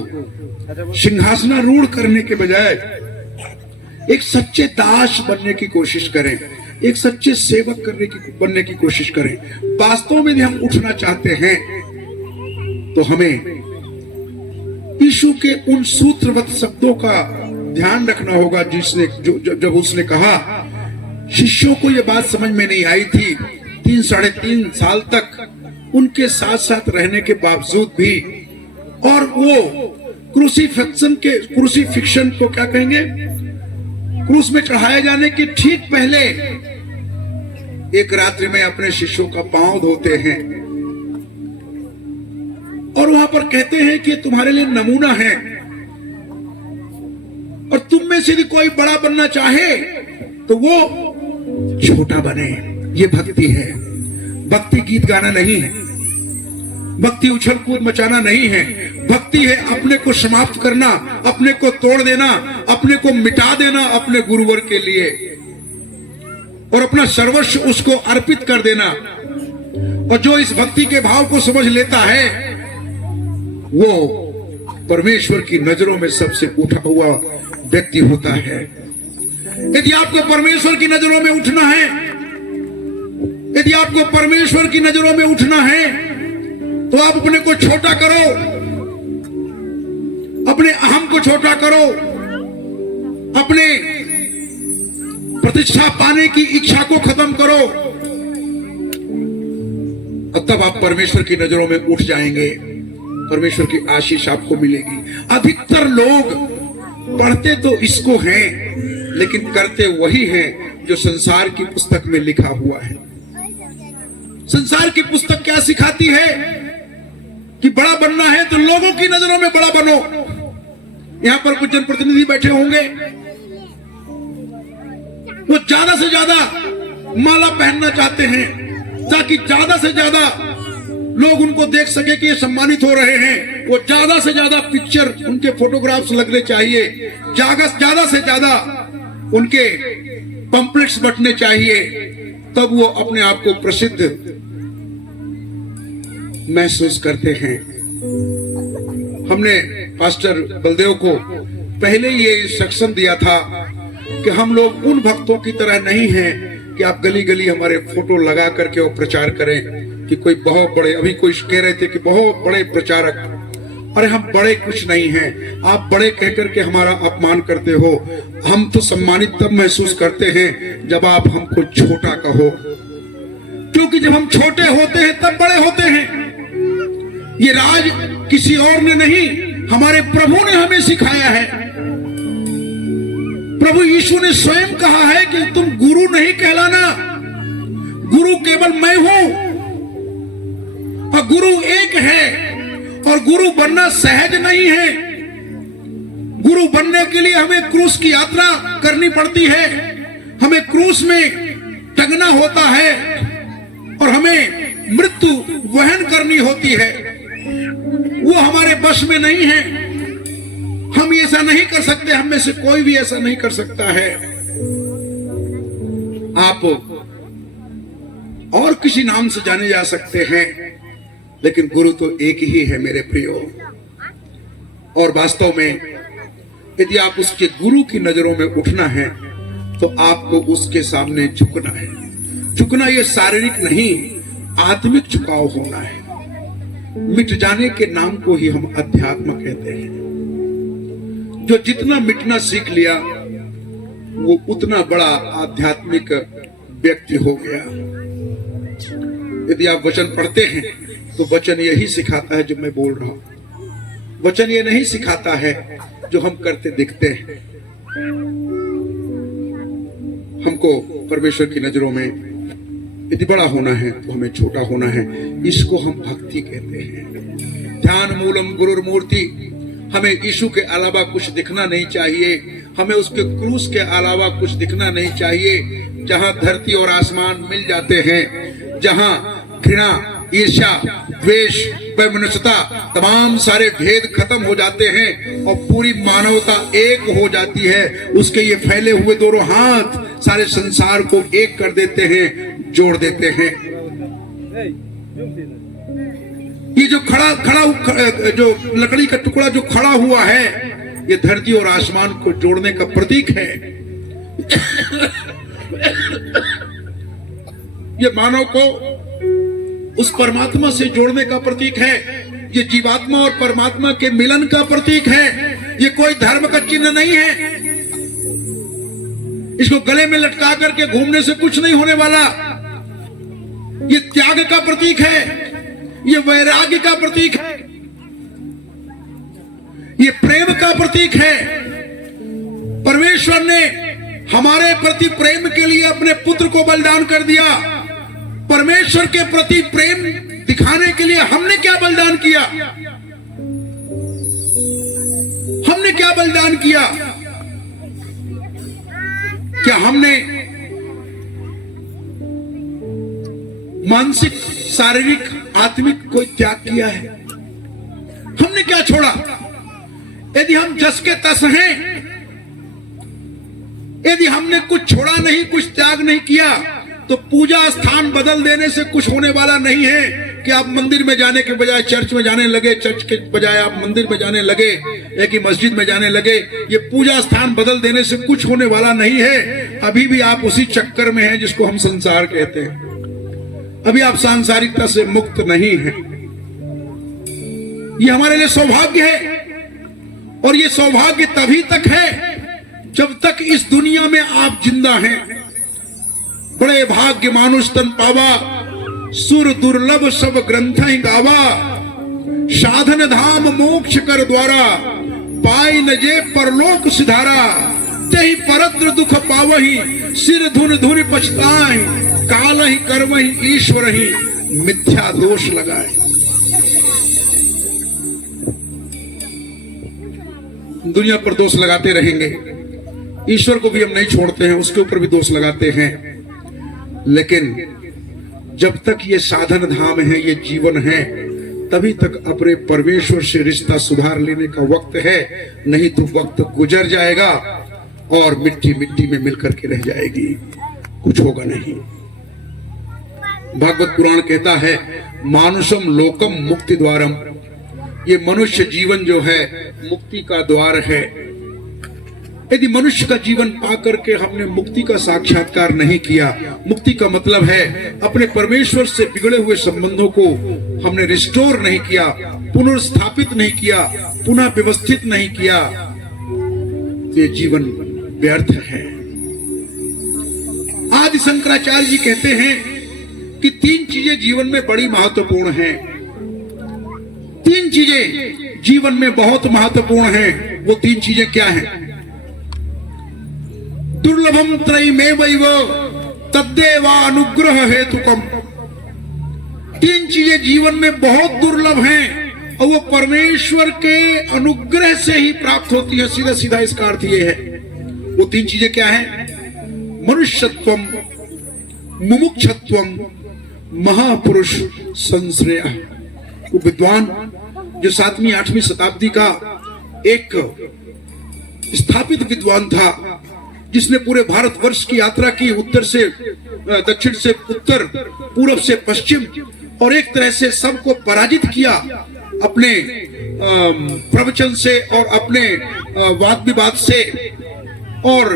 सिंहासनारूढ़ करने के बजाय एक सच्चे दास बनने की कोशिश करें, एक सच्चे सेवक बनने की कोशिश करें। वास्तव में यदि हम उठना चाहते हैं तो हमें यीशु के उन सूत्रवत शब्दों का ध्यान रखना होगा जिसने जब उसने कहा, शिष्यों को यह बात समझ में नहीं आई थी 3-3.5 साल तक उनके साथ साथ रहने के बावजूद भी, और वो क्रूसीफिक्शन को क्या कहेंगे, क्रूस में चढ़ाए जाने के ठीक पहले एक रात्रि में अपने शिष्यों का पांव धोते हैं और वहां पर कहते हैं कि तुम्हारे लिए नमूना है, और तुम में से यदि कोई बड़ा बनना चाहे तो वो छोटा बने। ये भक्ति है। भक्ति गीत गाना नहीं है, भक्ति उछल कूद मचाना नहीं है। भक्ति है अपने को समाप्त करना, अपने को तोड़ देना, अपने को मिटा देना अपने गुरुवर के लिए, और अपना सर्वस्व उसको अर्पित कर देना। और जो इस भक्ति के भाव को समझ लेता है वो परमेश्वर की नजरों में सबसे उठा हुआ व्यक्ति होता है। यदि आपको परमेश्वर की नजरों में उठना है, यदि आपको परमेश्वर की नजरों में उठना है, तो आप अपने को छोटा करो, अपने अहम को छोटा करो, अपने प्रतिष्ठा पाने की इच्छा को खत्म करो, और तब आप परमेश्वर की नजरों में उठ जाएंगे। परमेश्वर की आशीष आपको मिलेगी। अधिकतर लोग पढ़ते तो इसको हैं, लेकिन करते वही हैं जो संसार की पुस्तक में लिखा हुआ है। संसार की पुस्तक क्या सिखाती है कि बड़ा बनना है तो लोगों की नजरों में बड़ा बनो। यहां पर कुछ जनप्रतिनिधि बैठे होंगे, वो ज्यादा से ज्यादा माला पहनना चाहते हैं ताकि ज्यादा से ज्यादा लोग उनको देख सके कि ये सम्मानित हो रहे हैं। वो ज्यादा से ज्यादा पिक्चर, उनके फोटोग्राफ्स लगने चाहिए, ज्यादा से ज्यादा उनके पंपलेट्स बंटने चाहिए, तब वो अपने आप को प्रसिद्ध महसूस करते हैं। हमने पास्टर बलदेव को पहले ये इंस्ट्रक्शन दिया था कि हम लोग उन भक्तों की तरह नहीं हैं कि आप गली गली हमारे फोटो लगा करके और प्रचार करें कि कोई बहुत बड़े, अभी कोई कह रहे थे कि बहुत बड़े प्रचारक। अरे हम बड़े कुछ नहीं हैं, आप बड़े कहकर के हमारा अपमान करते हो। हम तो सम्मानित तब महसूस करते हैं जब आप हमको छोटा कहो, क्योंकि जब हम छोटे होते हैं तब बड़े होते हैं। ये राज किसी और ने नहीं, हमारे प्रभु ने हमें सिखाया है। प्रभु यीशु ने स्वयं कहा है कि तुम गुरु नहीं कहलाना, गुरु केवल मैं हूं, और गुरु एक है, और गुरु बनना सहज नहीं है। गुरु बनने के लिए हमें क्रूस की यात्रा करनी पड़ती है, हमें क्रूस में टंगना होता है, और हमें मृत्यु वहन करनी होती है। वो हमारे बस में नहीं है, हम ऐसा नहीं कर सकते, हम में से कोई भी ऐसा नहीं कर सकता है। आप और किसी नाम से जाने जा सकते हैं, लेकिन गुरु तो एक ही है मेरे प्रियो। और वास्तव में यदि आप उसके गुरु की नजरों में उठना है तो आपको उसके सामने झुकना है। झुकना ये शारीरिक नहीं, आत्मिक झुकाव होना है। मिट जाने के नाम को ही हम अध्यात्म कहते हैं। जो जितना मिटना सीख लिया वो उतना बड़ा आध्यात्मिक व्यक्ति हो गया। यदि आप वचन पढ़ते हैं तो वचन यही सिखाता है जो मैं बोल रहा हूं। वचन ये नहीं सिखाता है जो हम करते दिखते हैं। हमको परमेश्वर की नजरों में यदि बड़ा होना है तो हमें छोटा होना है। इसको हम भक्ति कहते हैं। ध्यान मूलम गुरुर मूर्ति। हमें यीशु के अलावा कुछ दिखना नहीं चाहिए, हमें उसके क्रूस के अलावा कुछ दिखना नहीं चाहिए। जहां धरती और आसमान मिल जाते हैं, जहां घृणा, ईर्ष्या, द्वेष, वैमनस्यता, तमाम सारे भेद खत्म हो जाते हैं और पूरी मानवता एक हो जाती है। उसके ये फैले हुए दोनों हाथ सारे संसार को एक कर देते हैं, जोड़ देते हैं। ये जो खड़ा जो लकड़ी का टुकड़ा जो खड़ा हुआ है, ये धरती और आसमान को जोड़ने का प्रतीक है। ये मानव को उस परमात्मा से जोड़ने का प्रतीक है। ये जीवात्मा और परमात्मा के मिलन का प्रतीक है। ये कोई धर्म का चिन्ह नहीं है। इसको गले में लटका करके घूमने से कुछ नहीं होने वाला। ये त्याग का प्रतीक है, ये वैराग्य का प्रतीक है। ये प्रेम का प्रतीक है। परमेश्वर ने हमारे प्रति प्रेम के लिए अपने पुत्र को बलिदान कर दिया। परमेश्वर के प्रति प्रेम दिखाने के लिए हमने क्या बलिदान किया? हमने क्या बलिदान किया? क्या हमने मानसिक, शारीरिक, आत्मिक कोई त्याग किया है? हमने क्या छोड़ा? यदि हम जस के तस हैं, यदि हमने कुछ छोड़ा नहीं, कुछ त्याग नहीं किया, तो पूजा स्थान बदल देने से कुछ होने वाला नहीं है कि आप मंदिर में जाने के बजाय चर्च में जाने लगे, चर्च के बजाय आप मंदिर में जाने लगे, एक ही मस्जिद में जाने लगे। ये पूजा स्थान बदल देने से कुछ होने वाला नहीं है। अभी भी आप उसी चक्कर में हैं जिसको हम संसार कहते हैं। अभी आप सांसारिकता से मुक्त नहीं हैं। ये हमारे लिए सौभाग्य है, और ये सौभाग्य तभी तक है जब तक इस दुनिया में आप जिंदा हैं। बड़े भाग्य मानुष तन पावा, सुर दुर्लभ सब ग्रंथ ही गावा, साधन धाम मोक्ष कर द्वारा, पाई न जे परलोक सिधारा, तही परत्र दुख पावही, सिर धुन धुन पछताई, काल ही कर्महि ईश्वर ही मिथ्या दोष लगाए। दुनिया पर दोष लगाते रहेंगे, ईश्वर को भी हम नहीं छोड़ते हैं, उसके ऊपर भी दोष लगाते हैं। लेकिन जब तक ये साधन धाम है, ये जीवन है, तभी तक अपने परमेश्वर से रिश्ता सुधार लेने का वक्त है। नहीं तो वक्त गुजर जाएगा और मिट्टी मिट्टी में मिलकर के रह जाएगी, कुछ होगा नहीं। भागवत पुराण कहता है, मानुषम लोकम मुक्ति द्वारम, ये मनुष्य जीवन जो है मुक्ति का द्वार है। यदि मनुष्य का जीवन पाकर के हमने मुक्ति का साक्षात्कार नहीं किया, मुक्ति का मतलब है अपने परमेश्वर से बिगड़े हुए संबंधों को हमने रिस्टोर नहीं किया, पुनर्स्थापित नहीं किया, पुनः व्यवस्थित नहीं किया, तो ये जीवन व्यर्थ है। आदि शंकराचार्य जी कहते हैं कि 3 चीजें जीवन में बड़ी महत्वपूर्ण हैं। 3 चीजें जीवन में बहुत महत्वपूर्ण हैं। वो 3 चीजें क्या हैं? दुर्लभम त्रयमेवैव तद्देवा अनुग्रह हेतुकम। 3 चीजें जीवन में बहुत दुर्लभ हैं और वो परमेश्वर के अनुग्रह से ही प्राप्त होती है। सीधा सीधा इसका अर्थ ये है। वो 3 चीजें क्या हैं? मनुष्यत्वम, मुमुक्षत्वम, महापुरुष संश्रय। वो विद्वान जो 7वीं 8वीं शताब्दी का एक स्थापित विद्वान था, जिसने पूरे भारतवर्ष की यात्रा की, उत्तर से दक्षिण से उत्तर, पूर्व से पश्चिम, और एक तरह से सबको पराजित किया अपने प्रवचन से और अपने वाद विवाद से, और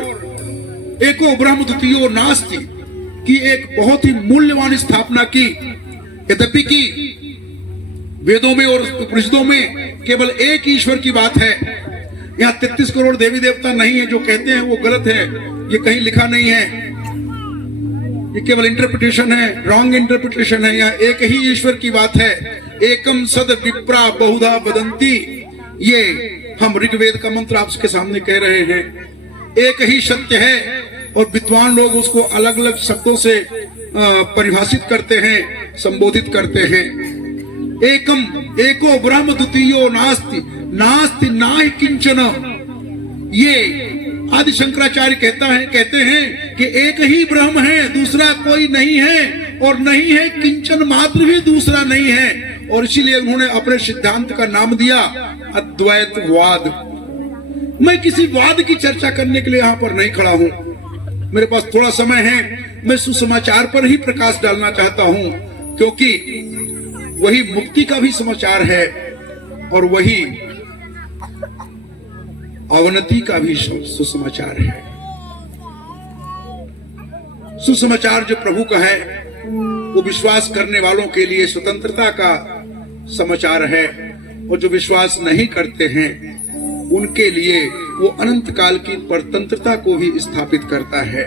एको ब्रह्म द्वितीयो नास्ति की एक बहुत ही मूल्यवान स्थापना की। यद्यपि कि वेदों में और उपनिषदों में केवल एक ईश्वर की बात है। यहाँ 33 करोड़ देवी देवता नहीं है, जो कहते हैं वो गलत है, ये कहीं लिखा नहीं है, ये केवल इंटरप्रिटेशन है, रॉन्ग इंटरप्रिटेशन है। यहाँ एक ही ईश्वर की बात है। एकम सद विप्रा बहुधा वदंती, ये हम ऋग्वेद का मंत्र आपके सामने कह रहे हैं। एक ही सत्य है, और विद्वान लोग उसको अलग अलग शब्दों से परिभाषित करते हैं, संबोधित करते हैं। एकम एको ब्रह्म द्वितीयो नास्ति, नास्ति नाहि किंचन। ये आदि शंकराचार्य कहते हैं कि एक ही ब्रह्म है, दूसरा कोई नहीं है, और नहीं है किंचन मात्र भी दूसरा नहीं है। और इसीलिए उन्होंने अपने सिद्धांत का नाम दिया अद्वैतवाद। मैं किसी वाद की चर्चा करने के लिए यहाँ पर नहीं खड़ा हूँ, मेरे पास थोड़ा समय है। मैं सुसमाचार पर ही प्रकाश डालना चाहता हूँ, क्योंकि वही मुक्ति का भी समाचार है और वही अवनति का भी सुसमाचार है। सुसमाचार जो प्रभु का है वो विश्वास करने वालों के लिए स्वतंत्रता का समाचार है, और जो विश्वास नहीं करते हैं उनके लिए वो अनंत काल की परतंत्रता को भी स्थापित करता है।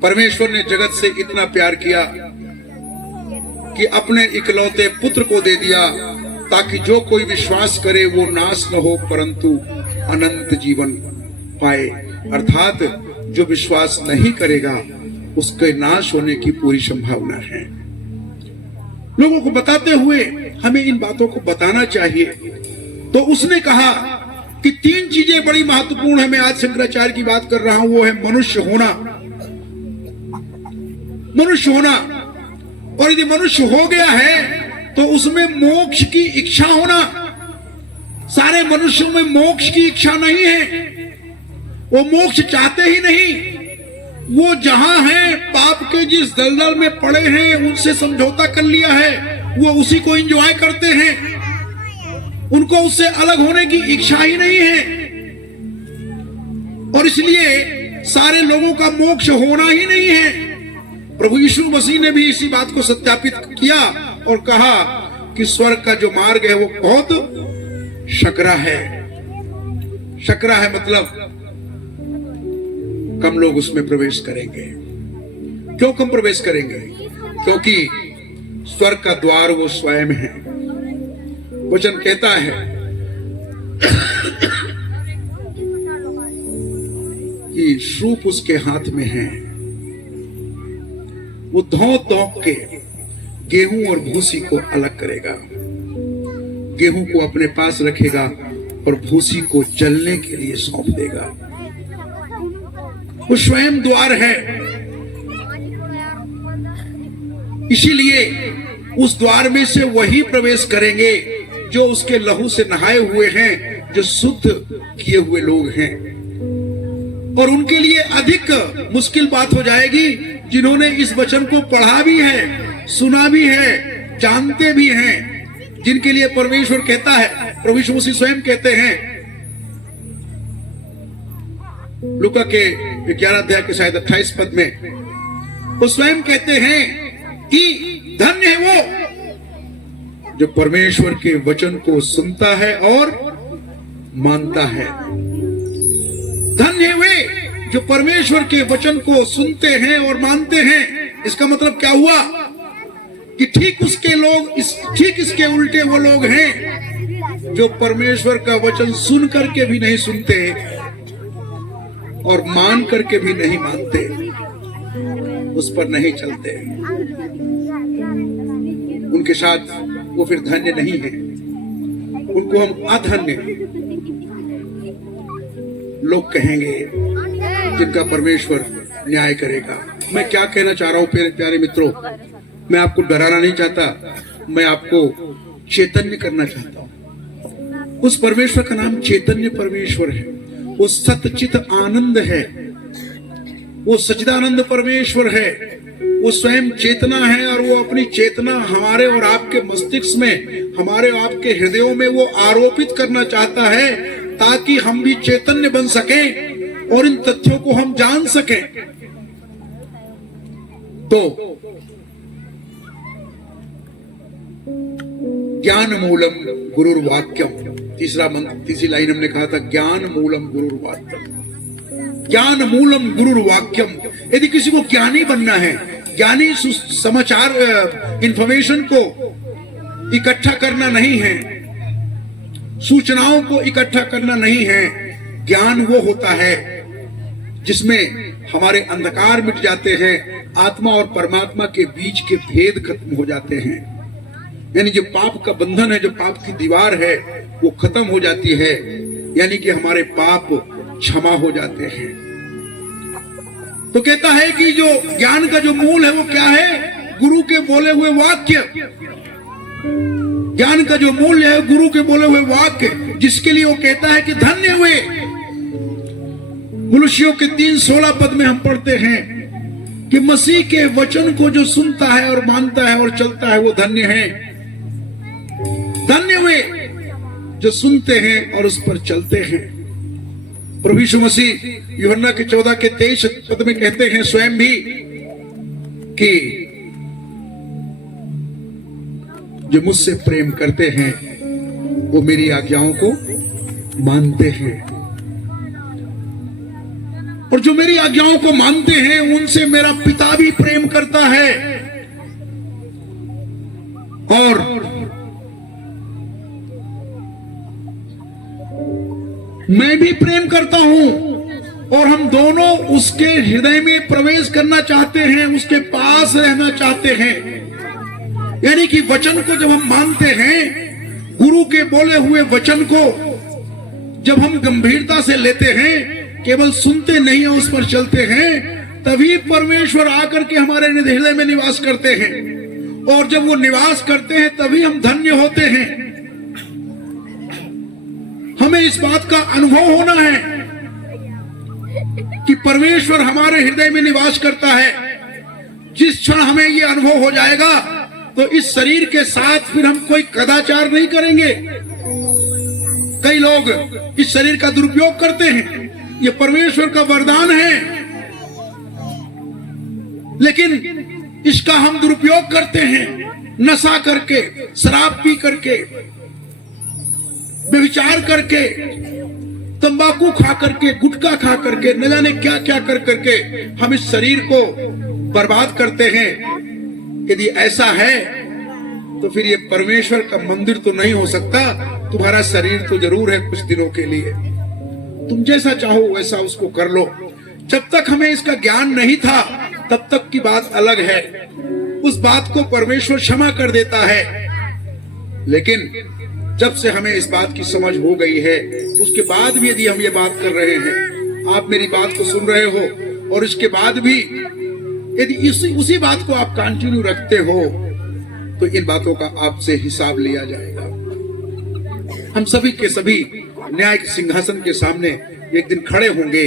परमेश्वर ने जगत से इतना प्यार किया कि अपने इकलौते पुत्र को दे दिया, ताकि जो कोई विश्वास करे वो नाश न हो परंतु अनंत जीवन पाए। अर्थात जो विश्वास नहीं करेगा उसके नाश होने की पूरी संभावना है। लोगों को बताते हुए हमें इन बातों को बताना चाहिए। तो उसने कहा कि 3 चीजें बड़ी महत्वपूर्ण है। मैं आज शंकराचार्य की बात कर रहा हूं, वो है मनुष्य होना, मनुष्य होना। और यदि मनुष्य हो गया है तो उसमें मोक्ष की इच्छा होना। सारे मनुष्यों में मोक्ष की इच्छा नहीं है, वो मोक्ष चाहते ही नहीं। वो जहां हैं, पाप के जिस दलदल में पड़े हैं उनसे समझौता कर लिया है, वो उसी को एंजॉय करते हैं। उनको उससे अलग होने की इच्छा ही नहीं है। और इसलिए सारे लोगों का मोक्ष होना ही नहीं है। प्रभु यीशु मसीह ने भी इसी बात को सत्यापित किया और कहा कि स्वर्ग का जो मार्ग है वो बहुत शकरा है। शकरा है मतलब कम लोग उसमें प्रवेश करेंगे। क्यों कम प्रवेश करेंगे? क्योंकि स्वर्ग का द्वार वो स्वयं है। वचन कहता है कि श्रूप उसके हाथ में है। वो धौंक के गेहूं और भूसी को अलग करेगा। गेहूं को अपने पास रखेगा और भूसी को जलने के लिए सौंप देगा। वो स्वयं द्वार है। इसीलिए उस द्वार में से वही प्रवेश करेंगे जो उसके लहू से नहाए हुए हैं, जो शुद्ध किए हुए लोग हैं। और उनके लिए अधिक मुश्किल बात हो जाएगी जिन्होंने इस वचन को पढ़ा भी है, सुना भी है, जानते भी हैं, जिनके लिए परमेश्वर कहता है, प्रभु यीशु मसीह स्वयं कहते हैं लूका के 11 अध्याय के शायद 28 पद में, वो स्वयं कहते हैं कि धन्य है वो जो परमेश्वर के वचन को सुनता है और मानता है। धन्य है वे जो परमेश्वर के वचन को सुनते हैं और मानते हैं। इसका मतलब क्या हुआ कि ठीक इसके उल्टे वो लोग हैं जो परमेश्वर का वचन सुन करके भी नहीं सुनते और मान करके भी नहीं मानते, उस पर नहीं चलते। उनके साथ वो फिर धन्य नहीं है, उनको हम अधन्य लोग कहेंगे जिनका परमेश्वर न्याय करेगा। मैं क्या कहना चाह रहा हूं प्यारे मित्रों, मैं आपको डराना नहीं चाहता, मैं आपको चैतन्य करना चाहता हूं। उस परमेश्वर का नाम चैतन्य परमेश्वर है। वो सतचित आनंद है, वो सच्चिदानंद परमेश्वर है, वो स्वयं चेतना है। और वो अपनी चेतना हमारे और आपके मस्तिष्क में, हमारे और आपके हृदयों में वो आरोपित करना चाहता है ताकि हम भी चैतन्य बन सकें और इन तथ्यों को हम जान सकें। तो ज्ञान मूलम गुरुर्वाक्यम, तीसरी लाइन हमने कहा था, ज्ञान मूलम गुरुर्वाक्यम। ज्ञान मूलम गुरुर्वाक्यम। यदि किसी को ज्ञानी बनना है, ज्ञानी समाचार इंफॉर्मेशन को इकट्ठा करना नहीं है, सूचनाओं को इकट्ठा करना नहीं है। ज्ञान वो होता है जिसमें हमारे अंधकार मिट जाते हैं, आत्मा और परमात्मा के बीच के भेद खत्म हो जाते हैं। यानी जो पाप का बंधन है, जो पाप की दीवार है, वो खत्म हो जाती है। यानी कि हमारे पाप क्षमा हो जाते हैं। तो कहता है कि जो ज्ञान का जो मूल है वो क्या है? गुरु के बोले हुए वाक्य। ज्ञान का जो मूल है गुरु के बोले हुए वाक्य, जिसके लिए वो कहता है कि धन्य हुए। मनुष्यों के 3:16 पद में हम पढ़ते हैं कि मसीह के वचन को जो सुनता है और मानता है और चलता है वो धन्य है। धन्य हुए जो सुनते हैं और उस पर चलते हैं। प्रभु यीशु मसीह यूहन्ना के 14 के 23 पद में कहते हैं स्वयं भी कि जो मुझसे प्रेम करते हैं वो मेरी आज्ञाओं को मानते हैं, और जो मेरी आज्ञाओं को मानते हैं उनसे मेरा पिता भी प्रेम करता है। और मैं भी प्रेम करता हूं और हम दोनों उसके हृदय में प्रवेश करना चाहते हैं, उसके पास रहना चाहते हैं। यानी कि वचन को जब हम मानते हैं, गुरु के बोले हुए वचन को जब हम गंभीरता से लेते हैं, केवल सुनते नहीं है, उस पर चलते हैं, तभी परमेश्वर आकर के हमारे हृदय में निवास करते हैं। और जब वो निवास करते हैं तभी हम धन्य होते हैं। हमें इस बात का अनुभव होना है कि परमेश्वर हमारे हृदय में निवास करता है। जिस क्षण हमें ये अनुभव हो जाएगा तो इस शरीर के साथ फिर हम कोई कदाचार नहीं करेंगे। कई लोग इस शरीर का दुरुपयोग करते हैं, ये परमेश्वर का वरदान है, लेकिन इसका हम दुरुपयोग करते हैं नशा करके, शराब पी करके, व्यभिचार करके, तंबाकू खा करके, गुटखा खा करके, न जाने क्या क्या कर करके हम इस शरीर को बर्बाद करते हैं। यदि ऐसा है तो फिर ये परमेश्वर का मंदिर तो नहीं हो सकता, तुम्हारा शरीर तो जरूर है कुछ दिनों के लिए। तुम जैसा चाहो वैसा उसको कर लो। जब तक हमें इसका ज्ञान नहीं था तब तक की बात अलग है, उस बात को परमेश्वर क्षमा कर देता है। लेकिन जब से हमें इस बात की समझ हो गई है, उसके बाद भी यदि हम ये बात कर रहे हैं, आप मेरी बात को सुन रहे हो और इसके बाद भी यदि उसी बात को आप कंटिन्यू रखते हो, तो इन बातों का आपसे हिसाब लिया जाएगा। हम सभी के सभी न्याय के सिंहासन के सामने एक दिन खड़े होंगे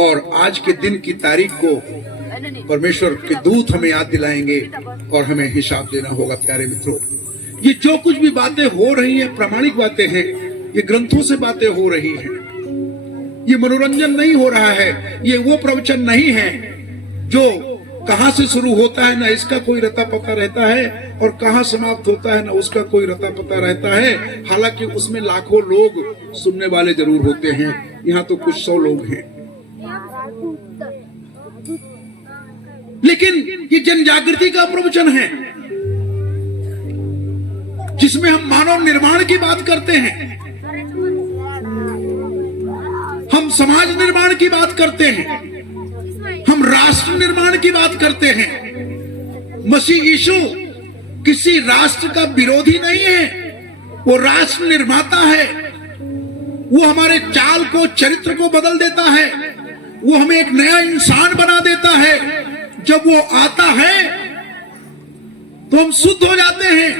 और आज के दिन की तारीख को परमेश्वर के दूत हमें याद दिलाएंगे और हमें हिसाब देना होगा। प्यारे मित्रों, ये जो कुछ भी बातें हो रही हैं प्रामाणिक बातें हैं, ये ग्रंथों से बातें हो रही हैं। ये मनोरंजन नहीं हो रहा है, ये वो प्रवचन नहीं है जो कहां से शुरू होता है ना इसका कोई रता पता रहता है और कहां समाप्त होता है ना उसका कोई रता पता रहता है। हालांकि उसमें लाखों लोग सुनने वाले जरूर होते हैं, यहाँ तो कुछ 100 लोग हैं। लेकिन ये जन जागृति का प्रवचन है जिसमें हम मानव निर्माण की बात करते हैं, हम समाज निर्माण की बात करते हैं, हम राष्ट्र निर्माण की बात करते हैं। मसीह यीशु किसी राष्ट्र का विरोधी नहीं है, वो राष्ट्र निर्माता है। वो हमारे चाल को, चरित्र को बदल देता है, वो हमें एक नया इंसान बना देता है। जब वो आता है तो हम शुद्ध हो जाते हैं,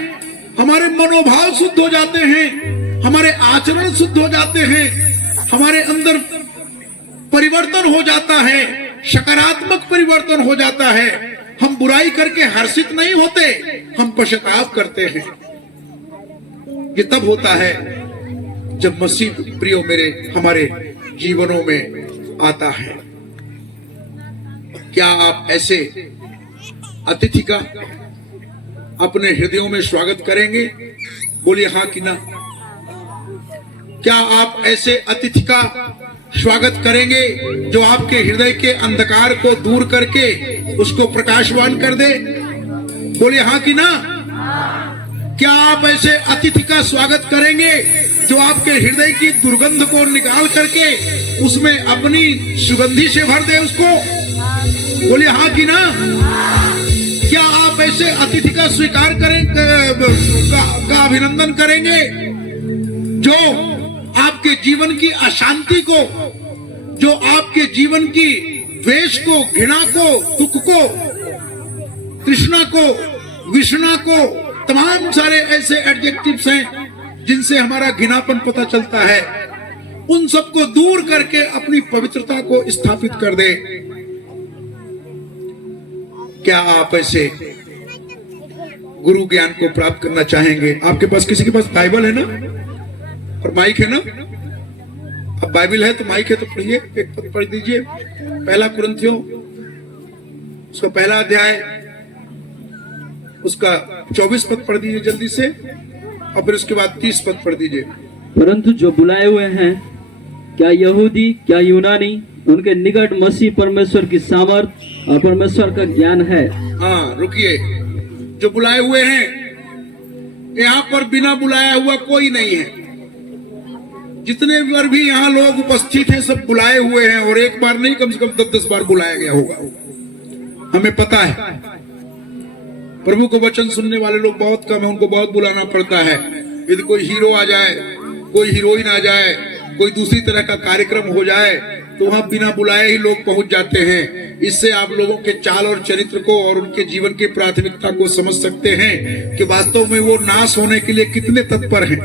हमारे मनोभाव शुद्ध हो जाते हैं, हमारे आचरण शुद्ध हो जाते हैं, हमारे अंदर परिवर्तन हो जाता है, सकारात्मक परिवर्तन हो जाता है। हम बुराई करके हर्षित नहीं होते, हम पश्चाताप करते हैं। ये तब होता है जब मसीह प्रियो मेरे हमारे जीवनों में आता है। क्या आप ऐसे अतिथि का अपने हृदयों में स्वागत करेंगे? बोलिए हाँ कि ना। क्या आप ऐसे अतिथि का स्वागत करेंगे जो आपके हृदय के अंधकार को दूर करके उसको प्रकाशवान कर दे? बोलिए हाँ कि ना। क्या आप ऐसे अतिथि का स्वागत करेंगे जो आपके हृदय की दुर्गंध को निकाल करके उसमें अपनी सुगंधी से भर दे उसको? बोलिए हाँ कि ना। क्या आप ऐसे अतिथि का स्वीकार करें का अभिनंदन करेंगे जो आपके जीवन की अशांति को, जो आपके जीवन की द्वेष को, घृणा को, दुख को, तृष्णा को, विषणा को, तमाम सारे ऐसे एडजेक्टिव्स हैं जिनसे हमारा घृणापन पता चलता है, उन सबको दूर करके अपनी पवित्रता को स्थापित कर दे? क्या आप ऐसे गुरु ज्ञान को प्राप्त करना चाहेंगे? आपके पास, किसी के पास बाइबल है ना और माइक है ना? अब बाइबल है तो माइक है तो पढ़िए, एक पद पढ़ दीजिए। पहला कुरिन्थियों उसका पहला अध्याय उसका 24 पद पढ़ दीजिए जल्दी से, और फिर उसके बाद 30 पद पढ़ दीजिए। परंतु जो बुलाए हुए हैं, क्या यहूदी क्या यूनानी, उनके निकट मसीह परमेश्वर की सामर्थ और परमेश्वर का ज्ञान है। हाँ रुकिए, जो बुलाए हुए हैं, यहाँ पर बिना बुलाया हुआ कोई नहीं है। जितने बार भी यहाँ लोग उपस्थित हैं सब बुलाए हुए हैं, और एक बार नहीं कम से कम 10-10 बार बुलाया गया होगा, हमें पता है। प्रभु को वचन सुनने वाले लोग बहुत कम है, उनको बहुत बुलाना पड़ता है। यदि कोई हीरो आ जाए, कोई हीरोइन आ जाए, कोई दूसरी तरह का कार्यक्रम हो जाए, तो वहां बिना बुलाए ही लोग पहुंच जाते हैं। इससे आप लोगों के चाल और चरित्र को और उनके जीवन की प्राथमिकता को समझ सकते हैं कि वास्तव में वो नाश होने के लिए कितने तत्पर हैं,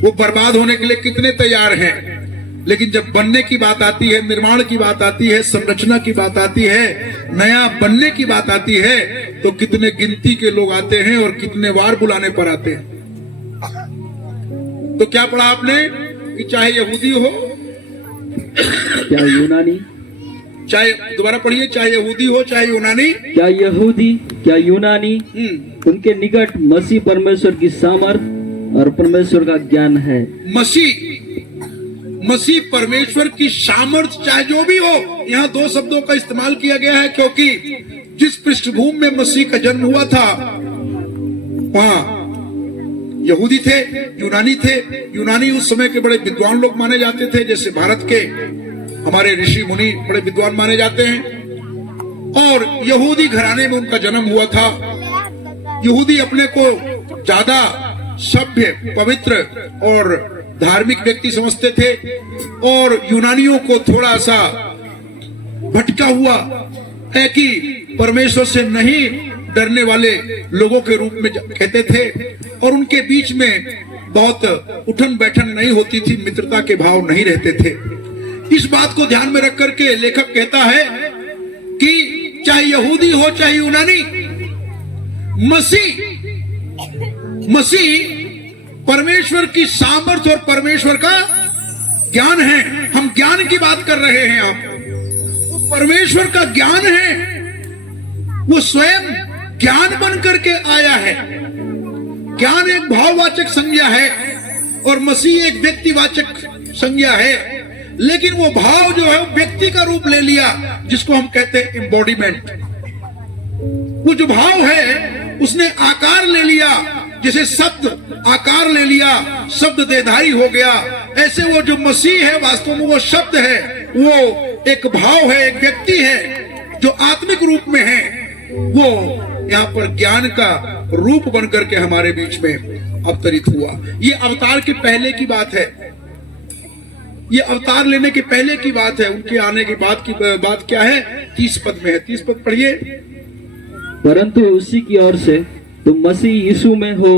वो बर्बाद होने के लिए कितने तैयार हैं। लेकिन जब बनने की बात आती है, निर्माण की बात आती है, संरचना की बात आती है, नया बनने की बात आती है, तो कितने गिनती के लोग आते हैं और कितने बार बुलाने पर आते हैं। तो क्या पढ़ा आपने कि चाहे यहूदी हो, क्या यूनानी, चाहे, दोबारा पढ़िए, चाहे यहूदी हो चाहे यूनानी, क्या यहूदी क्या यूनानी, उनके निकट मसीह परमेश्वर की सामर्थ और परमेश्वर का ज्ञान है। मसीह परमेश्वर की सामर्थ, चाहे जो भी हो। यहाँ दो शब्दों का इस्तेमाल किया गया है, क्योंकि जिस पृष्ठभूमि में मसीह का जन्म हुआ था वहां यहूदी थे, यूनानी थे। यूनानी उस समय के बड़े विद्वान लोग माने जाते थे, जैसे भारत के हमारे ऋषि मुनि बड़े विद्वान माने जाते हैं। और यहूदी घराने में उनका जन्म हुआ था। यहूदी अपने को ज्यादा सभ्य, पवित्र और धार्मिक व्यक्ति समझते थे, और यूनानियों को थोड़ा सा भटका हुआ है कि परमेश्वर से नहीं डरने वाले लोगों के रूप में कहते थे, और उनके बीच में बहुत उठन बैठन नहीं होती थी, मित्रता के भाव नहीं रहते थे। इस बात को ध्यान में रख करके लेखक कहता है कि चाहे यहूदी हो चाहे यूनानी, मसीह परमेश्वर की सामर्थ और परमेश्वर का ज्ञान है। हम ज्ञान की बात कर रहे हैं, आप वो परमेश्वर का ज्ञान है, वो स्वयं ज्ञान बन करके आया है। ज्ञान एक भाववाचक संज्ञा है और मसीह एक व्यक्तिवाचक संज्ञा है, लेकिन वो भाव जो है वो व्यक्ति का रूप ले लिया, जिसको हम कहते हैं एम्बॉडीमेंट। वो जो भाव है उसने आकार ले लिया, जैसे शब्द आकार ले लिया, शब्द देहधारी हो गया, ऐसे वो जो मसीह है वास्तव में वो शब्द है, वो एक भाव है, एक व्यक्ति है जो आत्मिक रूप में है। वो यहाँ पर ज्ञान का रूप बन करके हमारे बीच में अवतरित हुआ। ये अवतार के पहले की बात है, ये अवतार लेने के पहले की बात है। उनके आने के बाद की बात क्या है, 30 पद में है। 30 पद पढ़िए। परंतु उसी की ओर से तुम मसीह यीशु में हो,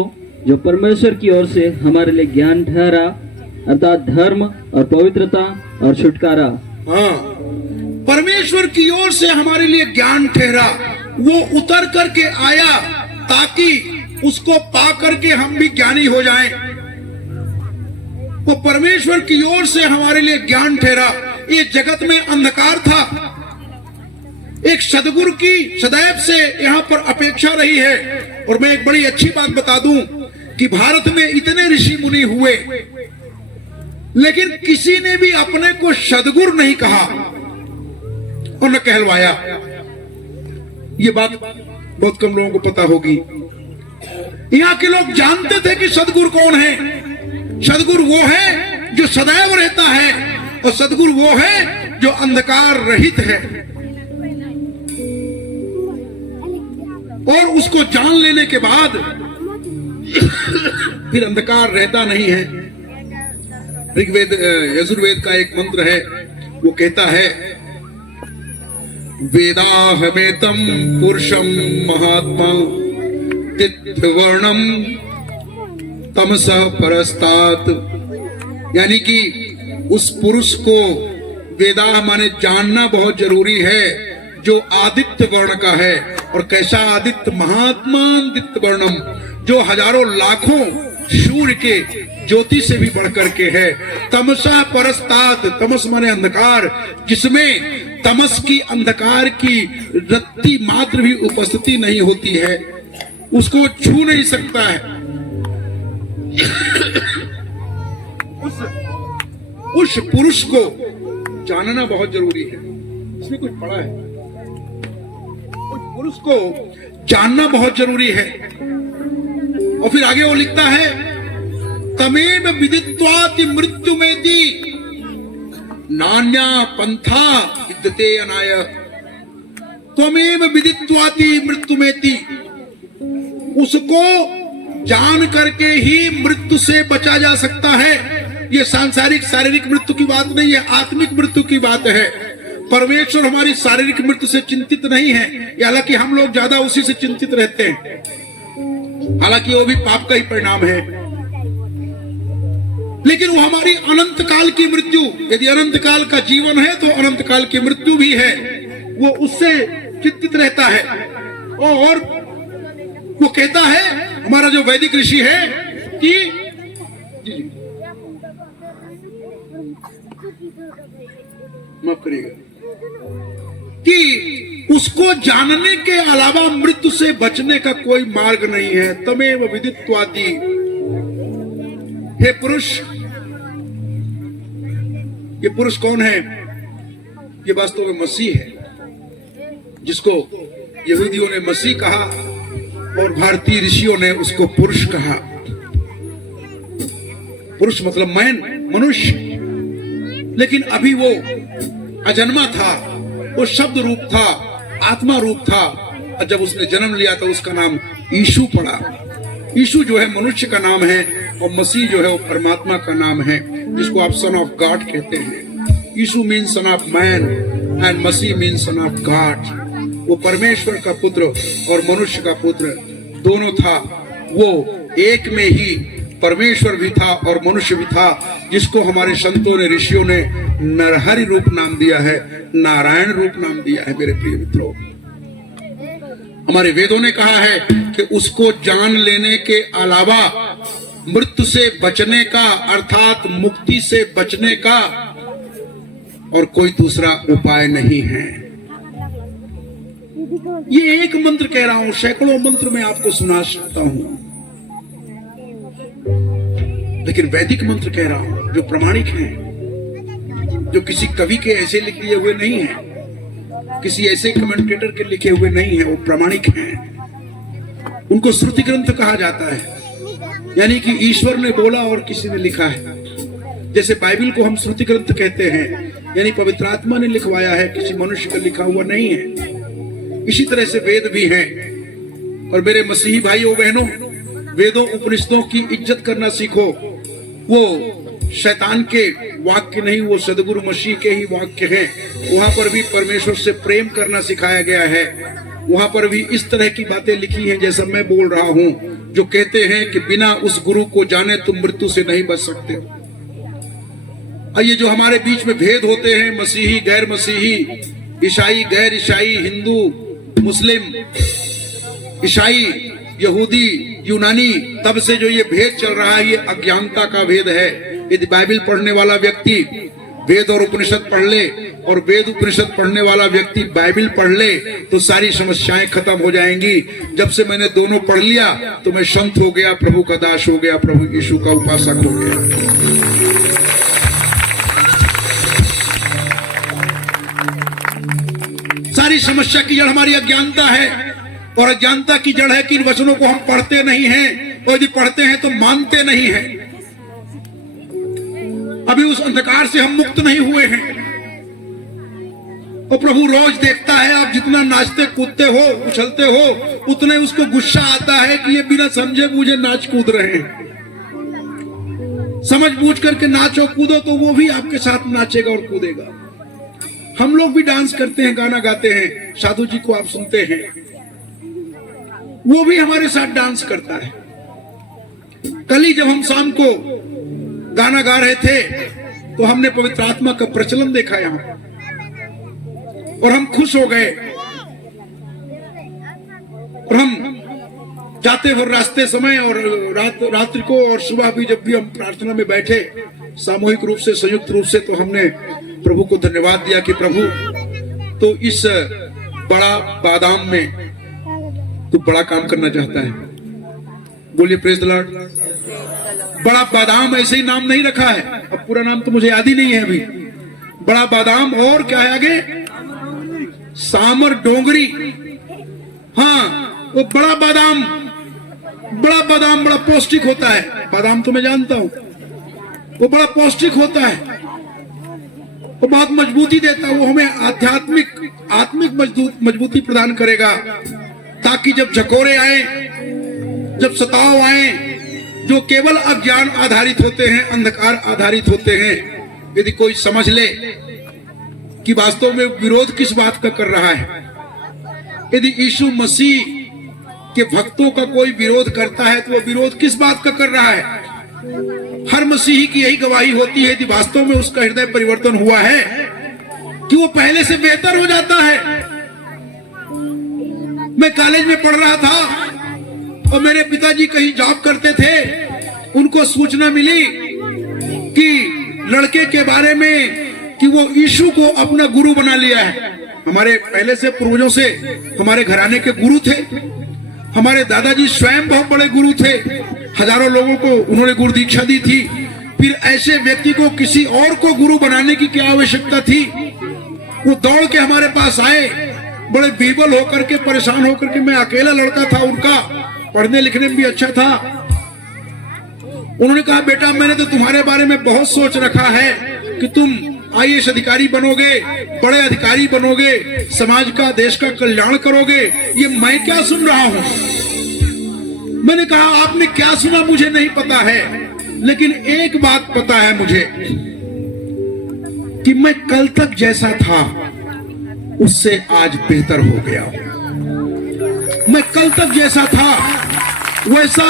जो परमेश्वर की ओर से हमारे लिए ज्ञान ठहरा, अर्थात धर्म और पवित्रता और छुटकारा। हाँ, परमेश्वर की ओर से हमारे लिए ज्ञान ठहरा, वो उतर करके आया ताकि उसको पा करके हम भी ज्ञानी हो जाएं। वो परमेश्वर की ओर से हमारे लिए ज्ञान ठहरा। ये जगत में अंधकार था, एक सदगुरु की सदैव से यहाँ पर अपेक्षा रही है। और मैं एक बड़ी अच्छी बात बता दूं कि भारत में इतने ऋषि मुनि हुए, लेकिन किसी ने भी अपने को सदगुरु नहीं कहा और न कहलवाया। ये बात बहुत कम लोगों को पता होगी। यहाँ के लोग जानते थे कि सदगुरु कौन है। सदगुरु वो है जो सदैव रहता है, और सदगुरु वो है जो अंधकार रहित है। और उसको जान लेने के बाद फिर अंधकार रहता नहीं है। ऋग्वेद यजुर्वेद का एक मंत्र है, वो कहता है, वेदाहमेतम पुरुषम महात्मा तिथवर्णम तमसः परस्तात। यानी कि उस पुरुष को वेदाह माने जानना बहुत जरूरी है, जो आदित्य वर्ण का है। और कैसा आदित्य, महात्मादित्य वर्णम, जो हजारों लाखों सूर्य के ज्योति से भी बढ़कर के है। तमसा परस्तात, तमस माने अंधकार, जिसमें तमस की, अंधकार की रत्ती मात्र भी उपस्थिति नहीं होती है, उसको छू नहीं सकता है। उस पुरुष को जानना बहुत जरूरी है। इसमें कुछ पढ़ा है, उस पुरुष को जानना बहुत जरूरी है। और फिर आगे वो लिखता है तमेव विदित्वाति मृत्यु में दी नान्या पंथा विद्यते अनाय। त्वमेव विदित्वाति मृत्यु में दी, उसको जान करके ही मृत्यु से बचा जा सकता है। ये सांसारिक शारीरिक मृत्यु की बात नहीं है, आत्मिक मृत्यु की बात है। परमेश्वर हमारी शारीरिक मृत्यु से चिंतित नहीं है, हालांकि हम लोग ज्यादा उसी से चिंतित रहते हैं, हालांकि वो भी पाप का ही परिणाम है। लेकिन वो हमारी अनंत काल की मृत्यु, यदि अनंत काल का जीवन है तो अनंत काल की मृत्यु भी है, वो उससे चिंतित रहता है। और वो कहता है, हमारा जो वैदिक ऋषि है, कि माफ करिएगा, कि उसको जानने के अलावा मृत्यु से बचने का कोई मार्ग नहीं है। तमेव विदित्वाति। हे पुरुष, ये पुरुष कौन है? ये वास्तव में मसीह है, जिसको यहूदियों ने मसीह कहा और भारतीय ऋषियों ने उसको पुरुष कहा। पुरुष मतलब मैन, मनुष्य। लेकिन अभी वो अजन्मा था, वो शब्द रूप था, आत्मा रूप था, और जब उसने जन्म लिया तो उसका नाम यीशु पड़ा। यीशु जो है मनुष्य का नाम है, और मसीह जो है वो परमात्मा का नाम है, जिसको आप सन ऑफ गॉड कहते हैं। यीशु mean son of man and मसीह मीन सन ऑफ गॉड। वो परमेश्वर का पुत्र और मनुष्य का पुत्र दोनों था। वो एक में ही परमेश्वर भी था और मनुष्य भी था, जिसको हमारे संतों ने, ऋषियों ने नरहरि रूप नाम दिया है, नारायण रूप नाम दिया है। मेरे प्रिय मित्रों, हमारे वेदों ने कहा है कि उसको जान लेने के अलावा मृत्यु से बचने का, अर्थात मुक्ति से बचने का और कोई दूसरा उपाय नहीं है। ये एक मंत्र कह रहा हूं, सैकड़ों मंत्र मैं आपको सुना सकता हूं, लेकिन वैदिक मंत्र कह रहा हूं, जो प्रमाणिक हैं, जो किसी कवि के ऐसे लिख दिए हुए नहीं है, किसी ऐसे कमेंटेटर के लिखे हुए नहीं है, वो प्रमाणिक हैं। उनको श्रुति ग्रंथ कहा जाता है, यानी कि ईश्वर ने बोला और किसी ने लिखा है। जैसे बाइबल को हम श्रुति ग्रंथ कहते हैं, यानी पवित्र आत्मा ने लिखवाया है, किसी मनुष्य का लिखा हुआ नहीं है। इसी तरह से वेद भी हैं। और मेरे मसीही भाइयों बहनों, वेदों उपनिषदों की इज्जत करना सीखो। वो शैतान के वाक्य नहीं, वो सदगुरु मसीह के ही वाक्य हैं। वहां पर भी परमेश्वर से प्रेम करना सिखाया गया है। वहां पर भी इस तरह की बातें लिखी हैं जैसा मैं बोल रहा हूं, जो कहते हैं कि बिना उस गुरु को जाने तुम मृत्यु से नहीं बच सकते हो। और ये जो हमारे बीच में भेद होते हैं, मसीही गैर मसीही, ईसाई गैर ईसाई, हिंदू मुस्लिम, ईसाई यहूदी यूनानी, तब से जो ये भेद चल रहा है, ये अज्ञानता का भेद है। यदि बाइबल पढ़ने वाला व्यक्ति वेद और उपनिषद पढ़ ले, और वेद उपनिषद पढ़ने वाला व्यक्ति बाइबल पढ़ ले, तो सारी समस्याएं खत्म हो जाएंगी। जब से मैंने दोनों पढ़ लिया तो मैं संत हो गया, प्रभु का दास हो गया, प्रभु यीशु का उपासक हो गया। सारी समस्या की जड़ हमारी अज्ञानता है, और अज्ञानता की जड़ है कि इन वचनों को हम पढ़ते नहीं हैं, और यदि पढ़ते हैं तो मानते नहीं हैं। अभी उस अंधकार से हम मुक्त नहीं हुए हैं। और प्रभु रोज देखता है, आप जितना नाचते कूदते हो, उछलते हो, उतने उसको गुस्सा आता है कि ये बिना समझे बूझे नाच कूद रहे हैं। समझ बूझ करके नाचो कूदो तो वो भी आपके साथ नाचेगा और कूदेगा। हम लोग भी डांस करते हैं, गाना गाते हैं, साधु जी को आप सुनते हैं, वो भी हमारे साथ डांस करता है। कल ही जब हम शाम को गाना गा रहे थे तो हमने पवित्र आत्मा का प्रचलन देखा यहाँ, और हम खुश हो गए। और हम जाते हुए रास्ते समय और रात्रि को और सुबह भी जब भी हम प्रार्थना में बैठे सामूहिक रूप से, संयुक्त रूप से, तो हमने प्रभु को धन्यवाद दिया कि प्रभु तो इस बड़ा बादाम में तू बड़ा काम करना चाहता है। बोलिए प्रेज द लॉर्ड। बड़ा बादाम ऐसे ही नाम नहीं रखा है, अब पूरा नाम तो मुझे याद ही नहीं है अभी। बड़ा बादाम और क्या है आगे, सामर डोंगरी। हाँ, वो बड़ा बादाम बड़ा बादाम बड़ा पौष्टिक होता है, बादाम तो मैं जानता हूं, वो बड़ा पौष्टिक होता है, वो बहुत मजबूती देता है, वो हमें आत्मिक मजबूती प्रदान करेगा, ताकि जब झकोरे आए, जब सताव आए, जो केवल अज्ञान आधारित होते हैं, अंधकार आधारित होते हैं, यदि कोई समझ ले कि वास्तव में विरोध किस बात का कर रहा है, यदि यीशु मसीह के भक्तों का कोई विरोध करता है तो वो विरोध किस बात का कर रहा है। हर मसीही की यही गवाही होती है, यदि वास्तव में उसका हृदय परिवर्तन हुआ है, कि वो पहले से बेहतर हो जाता है। मैं कॉलेज में पढ़ रहा था और मेरे पिताजी कहीं जॉब करते थे, उनको सूचना मिली कि लड़के के बारे में कि वो यीशु को अपना गुरु बना लिया है। हमारे पहले से पूर्वजों से हमारे घराने के गुरु थे, हमारे दादाजी स्वयं बहुत बड़े गुरु थे, हजारों लोगों को उन्होंने गुरु दीक्षा दी थी। फिर ऐसे व्यक्ति को किसी और को गुरु बनाने की क्या आवश्यकता थी। वो दौड़ के हमारे पास आए, बड़े बीरबल होकर के, परेशान होकर के। मैं अकेला लड़का था उनका, पढ़ने लिखने में भी अच्छा था। उन्होंने कहा, बेटा मैंने तो तुम्हारे बारे में बहुत सोच रखा है कि तुम IAS अधिकारी बनोगे, बड़े अधिकारी बनोगे, समाज का, देश का कल्याण करोगे। ये मैं क्या सुन रहा हूं। मैंने कहा, आपने क्या सुना मुझे नहीं पता है, लेकिन एक बात पता है मुझे कि मैं कल तक जैसा था उससे आज बेहतर हो गया हूं। मैं कल तक जैसा था वैसा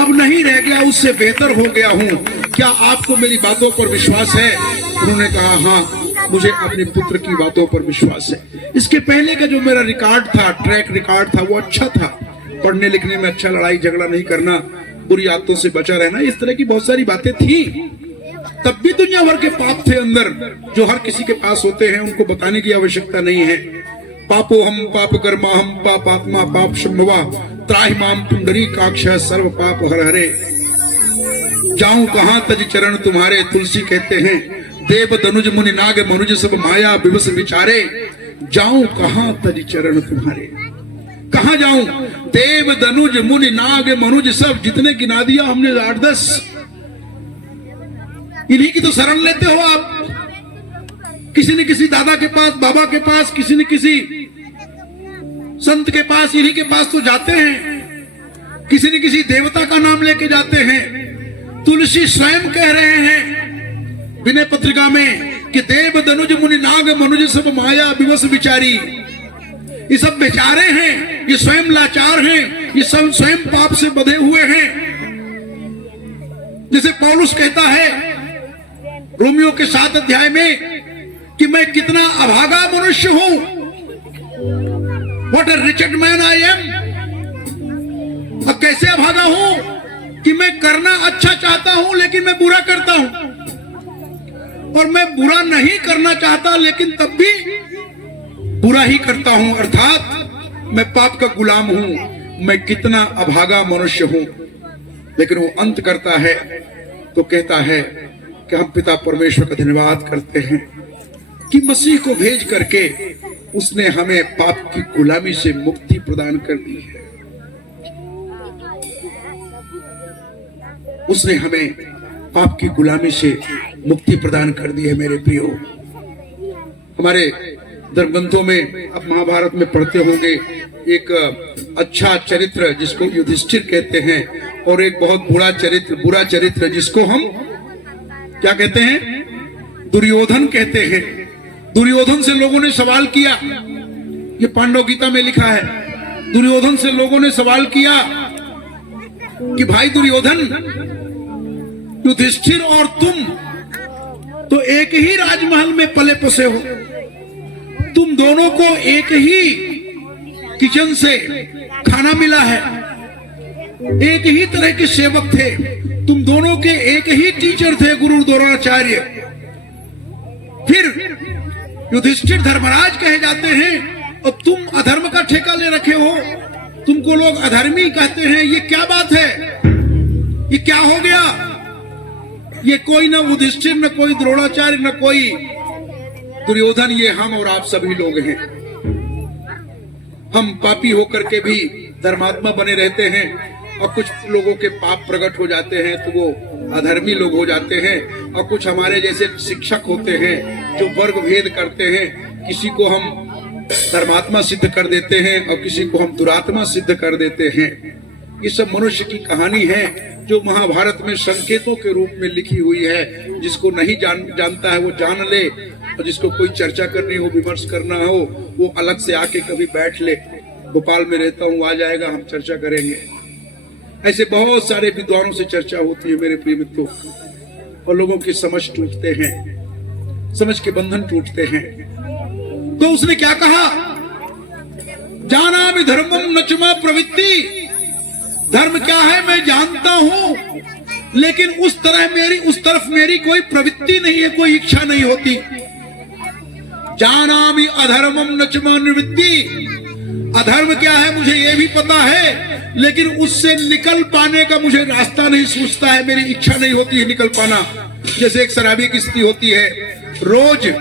अब नहीं रह गया, उससे बेहतर हो गया हूं। क्या आपको मेरी बातों पर विश्वास है? उन्होंने कहा, हाँ मुझे अपने पुत्र की बातों पर विश्वास है। इसके पहले का जो मेरा रिकॉर्ड था, ट्रैक रिकॉर्ड था, वो अच्छा था। पढ़ने लिखने में अच्छा, लड़ाई झगड़ा नहीं करना, बुरी आदतों से बचा रहना, इस तरह की बहुत सारी बातें थी। तब भी दुनिया भर के पाप थे अंदर, जो हर किसी के पास होते हैं, उनको बताने की आवश्यकता नहीं है। पापो हम पाप कर्मा हम पापात्मा पाप संभवा त्राहि माम पुंडरीकाक्ष सर्व पाप हर हरे। जाऊं कहां तज चरण तुम्हारे, तुलसी कहते हैं, देव दनुज मुनि नाग मनुज सब माया विवश विचारे। जाऊं कहां तज चरण तुम्हारे, कहां जाऊं? देव दनुज मुनि नाग मनुज सब, जितने गिना दिया हमने 8-10, इन्हीं की तो शरण लेते हो आप। किसी न किसी दादा के पास, बाबा के पास, किसी न किसी संत के पास, इन्हीं के पास तो जाते हैं। किसी न किसी देवता का नाम लेके जाते हैं। तुलसी स्वयं कह रहे हैं विनय पत्रिका में कि देव दनुज मुनि नाग मनुज सब माया विवश विचारी। ये सब बेचारे हैं, ये स्वयं लाचार हैं, ये सब स्वयं पाप से बंधे हुए हैं। जैसे पौलुस कहता है रोमियो के 7 अध्याय में कि मैं कितना अभागा मनुष्य हूं, what a Richard man I am. अब कैसे अभागा हूं कि मैं करना अच्छा चाहता हूं लेकिन मैं बुरा करता हूं, और मैं बुरा नहीं करना चाहता लेकिन तब भी बुरा ही करता हूं, अर्थात मैं पाप का गुलाम हूं। मैं कितना अभागा मनुष्य हूं। लेकिन वो अंत करता है तो कहता है कि हम पिता परमेश्वर का धन्यवाद करते हैं कि मसीह को भेज करके उसने हमें पाप की गुलामी से मुक्ति प्रदान कर दी है। उसने हमें पाप की गुलामी से मुक्ति प्रदान कर दी है। मेरे प्रियो, हमारे धर्मग्रंथों में, आप महाभारत में पढ़ते होंगे, एक अच्छा चरित्र जिसको युधिष्ठिर कहते हैं, और एक बहुत बुरा चरित्र जिसको हम क्या कहते हैं, दुर्योधन कहते हैं। दुर्योधन से लोगों ने सवाल किया, ये पांडव गीता में लिखा है। दुर्योधन से लोगों ने सवाल किया कि भाई दुर्योधन, युधिष्ठिर और तुम तो एक ही राजमहल में पले पुसे हो, तुम दोनों को एक ही किचन से खाना मिला है, एक ही तरह के सेवक थे, तुम दोनों के एक ही टीचर थे, गुरु द्रोणाचार्य। फिर युधिष्ठिर धर्मराज कहे जाते हैं और तुम अधर्म का ठेका ले रखे हो, तुमको लोग अधर्मी कहते हैं। ये क्या बात है, ये क्या हो गया? ये कोई ना युधिष्ठिर, न कोई द्रोणाचार्य, न कोई दुर्योधन, ये हम और आप सभी लोग हैं। हम पापी होकर के भी धर्मात्मा बने रहते हैं, और कुछ लोगों के पाप प्रकट हो जाते हैं तो वो अधर्मी लोग हो जाते हैं, और कुछ हमारे जैसे शिक्षक होते हैं जो वर्ग भेद करते हैं, किसी को हम धर्मात्मा सिद्ध कर देते हैं और किसी को हम दुरात्मा सिद्ध कर देते हैं। ये सब मनुष्य की कहानी है जो महाभारत में संकेतों के रूप में लिखी हुई है। जिसको नहीं जानता है वो जान ले, और जिसको कोई चर्चा करनी हो, विमर्श करना हो, वो अलग से आके कभी बैठ ले। भोपाल में रहता हूँ, आ जाएगा, हम चर्चा करेंगे। ऐसे बहुत सारे विद्वानों से चर्चा होती है मेरे प्रिय मित्रों, और लोगों की समझ टूटते हैं, समझ के बंधन टूटते हैं। तो उसने क्या कहा, जानामि धर्मम न च मम प्रवृत्ति, धर्म क्या है मैं जानता हूं, लेकिन उस तरफ मेरी कोई प्रवृत्ति नहीं है, कोई इच्छा नहीं होती। जानामि अधर्मम न च मम निवृत्ति, अधर्म क्या है मुझे ये भी पता है, लेकिन उससे निकल पाने का मुझे रास्ता नहीं सूझता है, मेरी इच्छा नहीं होती है निकल पाना। जैसे एक शराबी की स्थिति होती है, रोज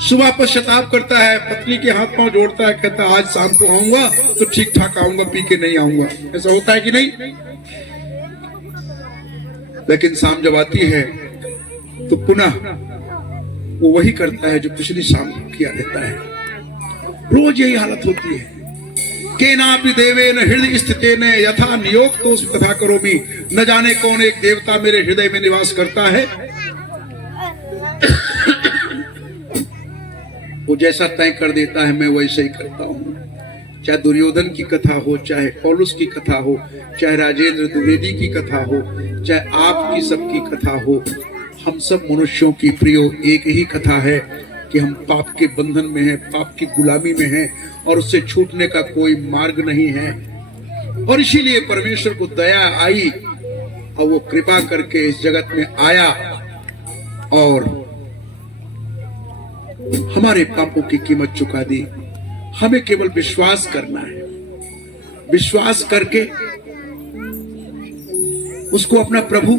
सुबह पश्चाताप करता है, पत्नी के हाथ पांव जोड़ता है, कहता है आज शाम को आऊंगा तो ठीक ठाक आऊंगा, पी के नहीं आऊंगा। ऐसा होता है कि नहीं? लेकिन शाम जब आती है तो पुनः वो वही करता है जो पिछली शाम किया रहता है। रोज यही हालत होती है। केनापि देवेन हृदय स्थितेन यथा नियोक्तोऽस्मि तथा करोमि, न जाने कौन एक देवता मेरे हृदय में निवास करता है, वो जैसा तय कर देता है मैं वैसे ही करता हूं। चाहे दुर्योधन की कथा हो, चाहे पौलुस की कथा हो, चाहे राजेंद्र द्विवेदी की कथा हो, चाहे आपकी सबकी कथा हो, हम सब मनुष्यों की प्रियो एक ही कथा है कि हम पाप के बंधन में हैं, पाप की गुलामी में हैं, और उससे छूटने का कोई मार्ग नहीं है। और इसीलिए परमेश्वर को दया आई और वो कृपा करके इस जगत में आया और हमारे पापों की कीमत चुका दी। हमें केवल विश्वास करना है, विश्वास करके उसको अपना प्रभु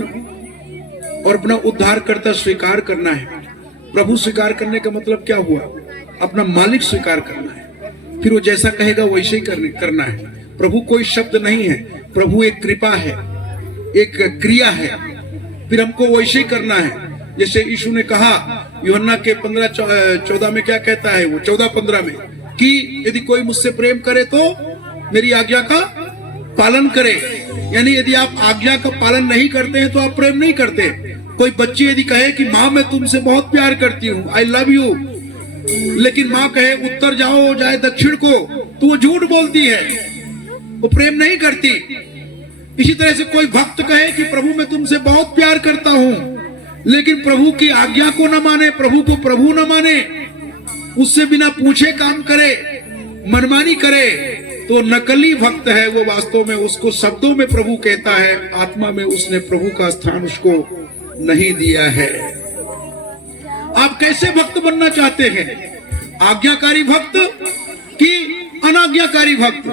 और अपना उद्धारकर्ता स्वीकार करना है। प्रभु स्वीकार करने का मतलब क्या हुआ? अपना मालिक स्वीकार करना है। फिर वो जैसा कहेगा वैसे ही करना है। प्रभु कोई शब्द नहीं है, प्रभु एक कृपा है, एक क्रिया है। फिर हमको वैसे ही करना है जैसे यीशु ने कहा यूहन्ना के 15-14 में, क्या कहता है वो 14-15 में, कि यदि कोई मुझसे प्रेम करे तो मेरी आज्ञा का पालन करे। यानी यदि आप आज्ञा का पालन नहीं करते हैं तो आप प्रेम नहीं करते। कोई बच्ची यदि कहे कि माँ मैं तुमसे बहुत प्यार करती हूँ, आई लव यू, लेकिन माँ कहे उत्तर जाओ जाए दक्षिण को, तो वो झूठ बोलती है, वो प्रेम नहीं करती। इसी तरह से कोई भक्त कहे कि प्रभु मैं तुमसे बहुत प्यार करता हूँ, लेकिन प्रभु की आज्ञा को न माने, प्रभु को प्रभु न माने, उससे बिना पूछे काम करे, मनमानी करे, तो नकली भक्त है वो। वास्तव में उसको शब्दों में प्रभु कहता है, आत्मा में उसने प्रभु का स्थान उसको नहीं दिया है। आप कैसे भक्त बनना चाहते हैं? आज्ञाकारी भक्त कि अनाज्ञाकारी भक्त?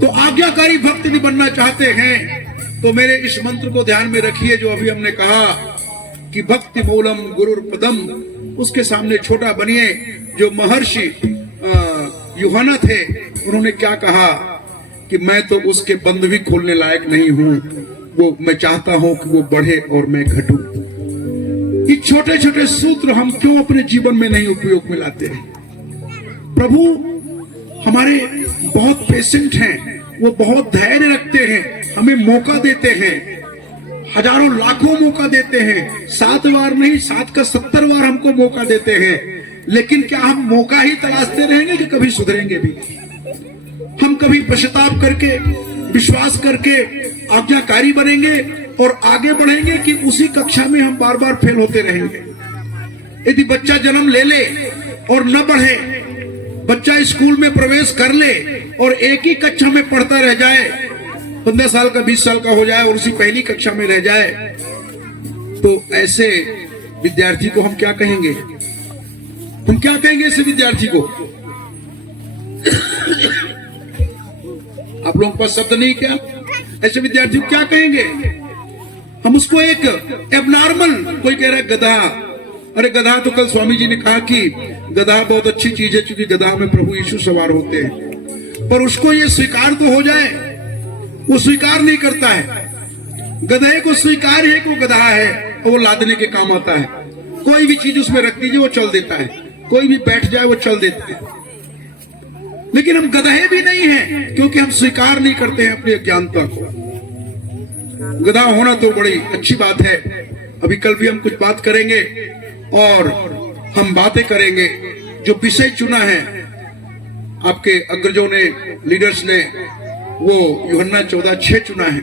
तो आज्ञाकारी भक्त यदि बनना चाहते हैं तो मेरे इस मंत्र को ध्यान में रखिए जो अभी हमने कहा कि भक्ति मूलम गुरुर पदम, उसके सामने छोटा बनिए। जो महर्षि यूहन्ना थे, उन्होंने क्या कहा कि मैं तो उसके बंद भी खोलने लायक नहीं हूं, वो मैं चाहता हूं कि वो बढ़े और मैं घटूं। ये छोटे छोटे सूत्र हम क्यों अपने जीवन में नहीं उपयोग में लाते हैं? प्रभु हमारे बहुत पेशेंट हैं, वो बहुत धैर्य रखते हैं, हमें मौका देते हैं, हजारों लाखों मौका देते हैं, 7 बार नहीं 7 का 70 बार हमको मौका देते हैं। लेकिन क्या हम मौका ही तलाशते रहेंगे कि कभी सुधरेंगे भी? हम कभी पश्चाताप करके, विश्वास करके आज्ञाकारी बनेंगे और आगे बढ़ेंगे कि उसी कक्षा में हम बार बार फेल होते रहेंगे? यदि बच्चा जन्म ले ले और न बढ़े, बच्चा स्कूल में प्रवेश कर ले और एक ही कक्षा में पढ़ता रह जाए, 15 साल का 20 साल का हो जाए और उसी पहली कक्षा में रह जाए, तो ऐसे विद्यार्थी को हम क्या कहेंगे? हम क्या कहेंगे ऐसे विद्यार्थी को? आप लोगों के पास शब्द नहीं क्या? ऐसे विद्यार्थी को क्या कहेंगे? हम उसको एक एबनॉर्मल, कोई कह रहा है गधा। अरे गधा तो कल स्वामी जी ने कहा कि गधा बहुत अच्छी चीज है, क्योंकि गधा में प्रभु यीशु सवार होते हैं। पर उसको ये स्वीकार तो हो जाए, वो स्वीकार नहीं करता है। गधे को स्वीकार है कि वो गधा है और वो लादने के काम आता है। कोई भी चीज उसमें रख दीजिए वो चल देता है, कोई भी बैठ जाए वो चल देता है। लेकिन हम गधे भी नहीं हैं, क्योंकि हम स्वीकार नहीं करते हैं अपनी अज्ञानता को। गधा होना तो बड़ी अच्छी बात है। अभी कल भी हम कुछ बात करेंगे और हम बातें करेंगे। जो विषय चुना है आपके अग्रजों ने, लीडर्स ने, वो यूहन्ना 14:6 चुना है।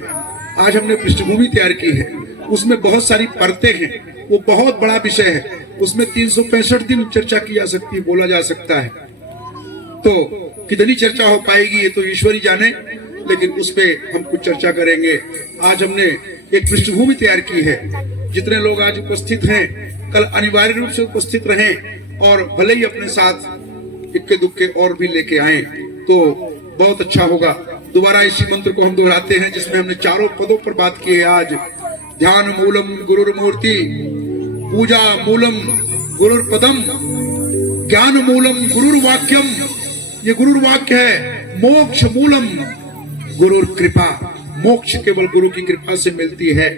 आज हमने पृष्ठभूमि तैयार की है, उसमें बहुत सारी परतें हैं, वो बहुत बड़ा विषय है। उसमें 365 दिन चर्चा की जा सकती है, बोला जा सकता है। तो कितनी चर्चा हो पाएगी ये तो ईश्वर ही जाने, लेकिन उस पे हम कुछ चर्चा करेंगे। आज हमने एक पृष्ठभूमि तैयार की है। जितने लोग आज उपस्थित हैं, कल अनिवार्य रूप से उपस्थित रहें और भले ही अपने साथ इक्के दुक्के और भी लेके आए तो बहुत अच्छा होगा। दोबारा इसी मंत्र को हम दोहराते हैं जिसमें हमने चारों पदों पर बात की है। आज ध्यान मूलम गुरुर्मूर्ति, पूजा मूलम गुरुर्पदम, ज्ञान मूलम गुरुर्वाक्यम, ये गुरुर्वाक्य है। मोक्ष मूलम गुरुर कृपा, मोक्ष केवल गुरु की कृपा से मिलती है।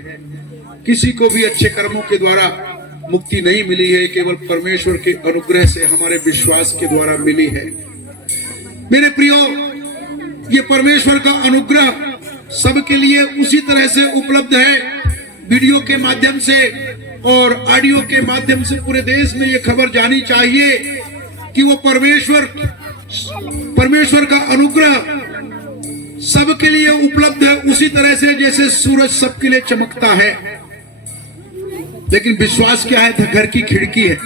किसी को भी अच्छे कर्मों के द्वारा मुक्ति नहीं मिली है, केवल परमेश्वर के अनुग्रह से, हमारे विश्वास के द्वारा मिली है। मेरे प्रियो, ये परमेश्वर का अनुग्रह सबके लिए उसी तरह से उपलब्ध है। वीडियो के माध्यम से और ऑडियो के माध्यम से पूरे देश में ये खबर जानी चाहिए कि वो परमेश्वर का अनुग्रह सबके लिए उपलब्ध है, उसी तरह से जैसे सूरज सबके लिए चमकता है। लेकिन विश्वास क्या है? घर की खिड़की है।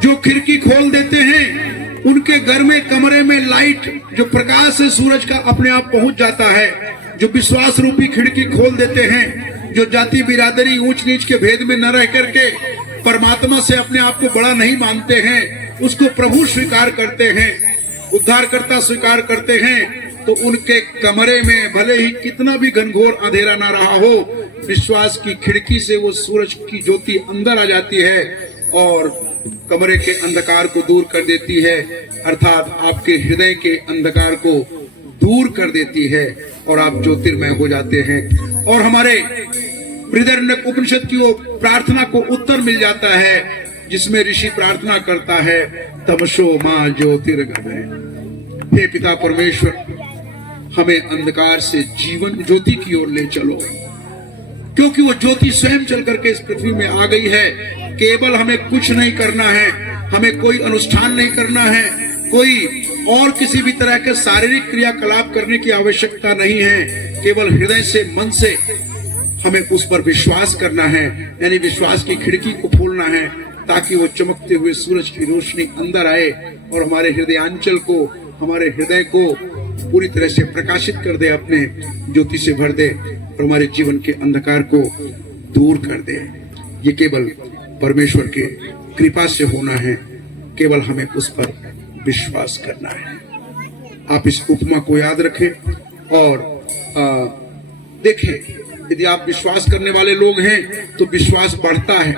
जो खिड़की खोल देते हैं उनके घर में, कमरे में लाइट, जो प्रकाश है सूरज का, अपने आप पहुंच जाता है। जो विश्वास रूपी खिड़की खोल देते हैं, जो जाति बिरादरी ऊंच नीच के भेद में न रह करके परमात्मा से अपने आप को बड़ा नहीं मानते हैं, उसको प्रभु स्वीकार करते हैं, उद्धारकर्ता स्वीकार करते हैं, तो उनके कमरे में भले ही कितना भी घनघोर अंधेरा ना रहा हो, विश्वास की खिड़की से वो सूरज की ज्योति अंदर आ जाती है और कमरे के अंधकार को दूर कर देती है, अर्थात आपके हृदय के अंधकार को दूर कर देती है और आप ज्योतिर्मय हो जाते हैं। और हमारे बृहदारण्यक उपनिषद की वो प्रार्थना को उत्तर मिल जाता है जिसमें ऋषि प्रार्थना करता है, तमसो मां ज्योतिर्गमय। हे पिता परमेश्वर, हमें अंधकार से जीवन ज्योति की ओर ले चलो, क्योंकि वो ज्योति स्वयं चल करके इस पृथ्वी में आ गई है। केवल हमें कुछ नहीं करना है, हमें कोई अनुष्ठान नहीं करना है, कोई और किसी भी तरह के शारीरिक क्रियाकलाप करने की आवश्यकता नहीं है। केवल हृदय से, मन से हमें उस पर विश्वास करना है, यानी विश्वास की खिड़की को खोलना है ताकि वो चमकते हुए सूरज की रोशनी अंदर आए और हमारे हृदयांचल को, हमारे हृदय को पूरी तरह से प्रकाशित कर दे, अपने ज्योति से भर दे और हमारे जीवन के अंधकार को दूर कर दे। ये केवल परमेश्वर के कृपा से होना है, केवल हमें उस पर विश्वास करना है। आप इस उपमा को याद रखें और देखें, यदि आप विश्वास करने वाले लोग हैं तो विश्वास बढ़ता है,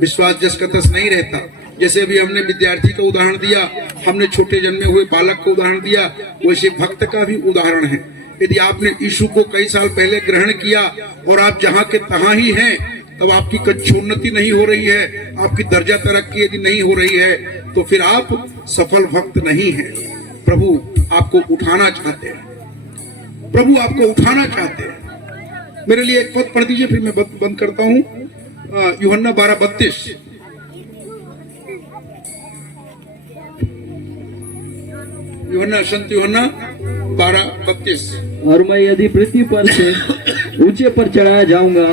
विश्वास जस का तस नहीं रहता। जैसे अभी हमने विद्यार्थी का उदाहरण दिया, हमने छोटे जन्मे हुए बालक का उदाहरण दिया, वैसे भक्त का भी उदाहरण है। यदि आपने यीशु को कई साल पहले ग्रहण किया और आप जहां के तहां ही हैं, तब आपकी कक्षोन्नति नहीं हो रही है, आपकी दर्जा तरक्की यदि नहीं हो रही है, तो फिर आप सफल भक्त नहीं हैं। प्रभु आपको उठाना चाहते हैं, प्रभु आपको उठाना चाहते हैं। मेरे लिए एक पद पढ़ दीजिए, फिर मैं बंद करता हूं। यूहन्ना 12:32। संत यूहन्ना 12:32। और मैं यदि पृथ्वी पर से ऊंचे पर चढ़ाया जाऊंगा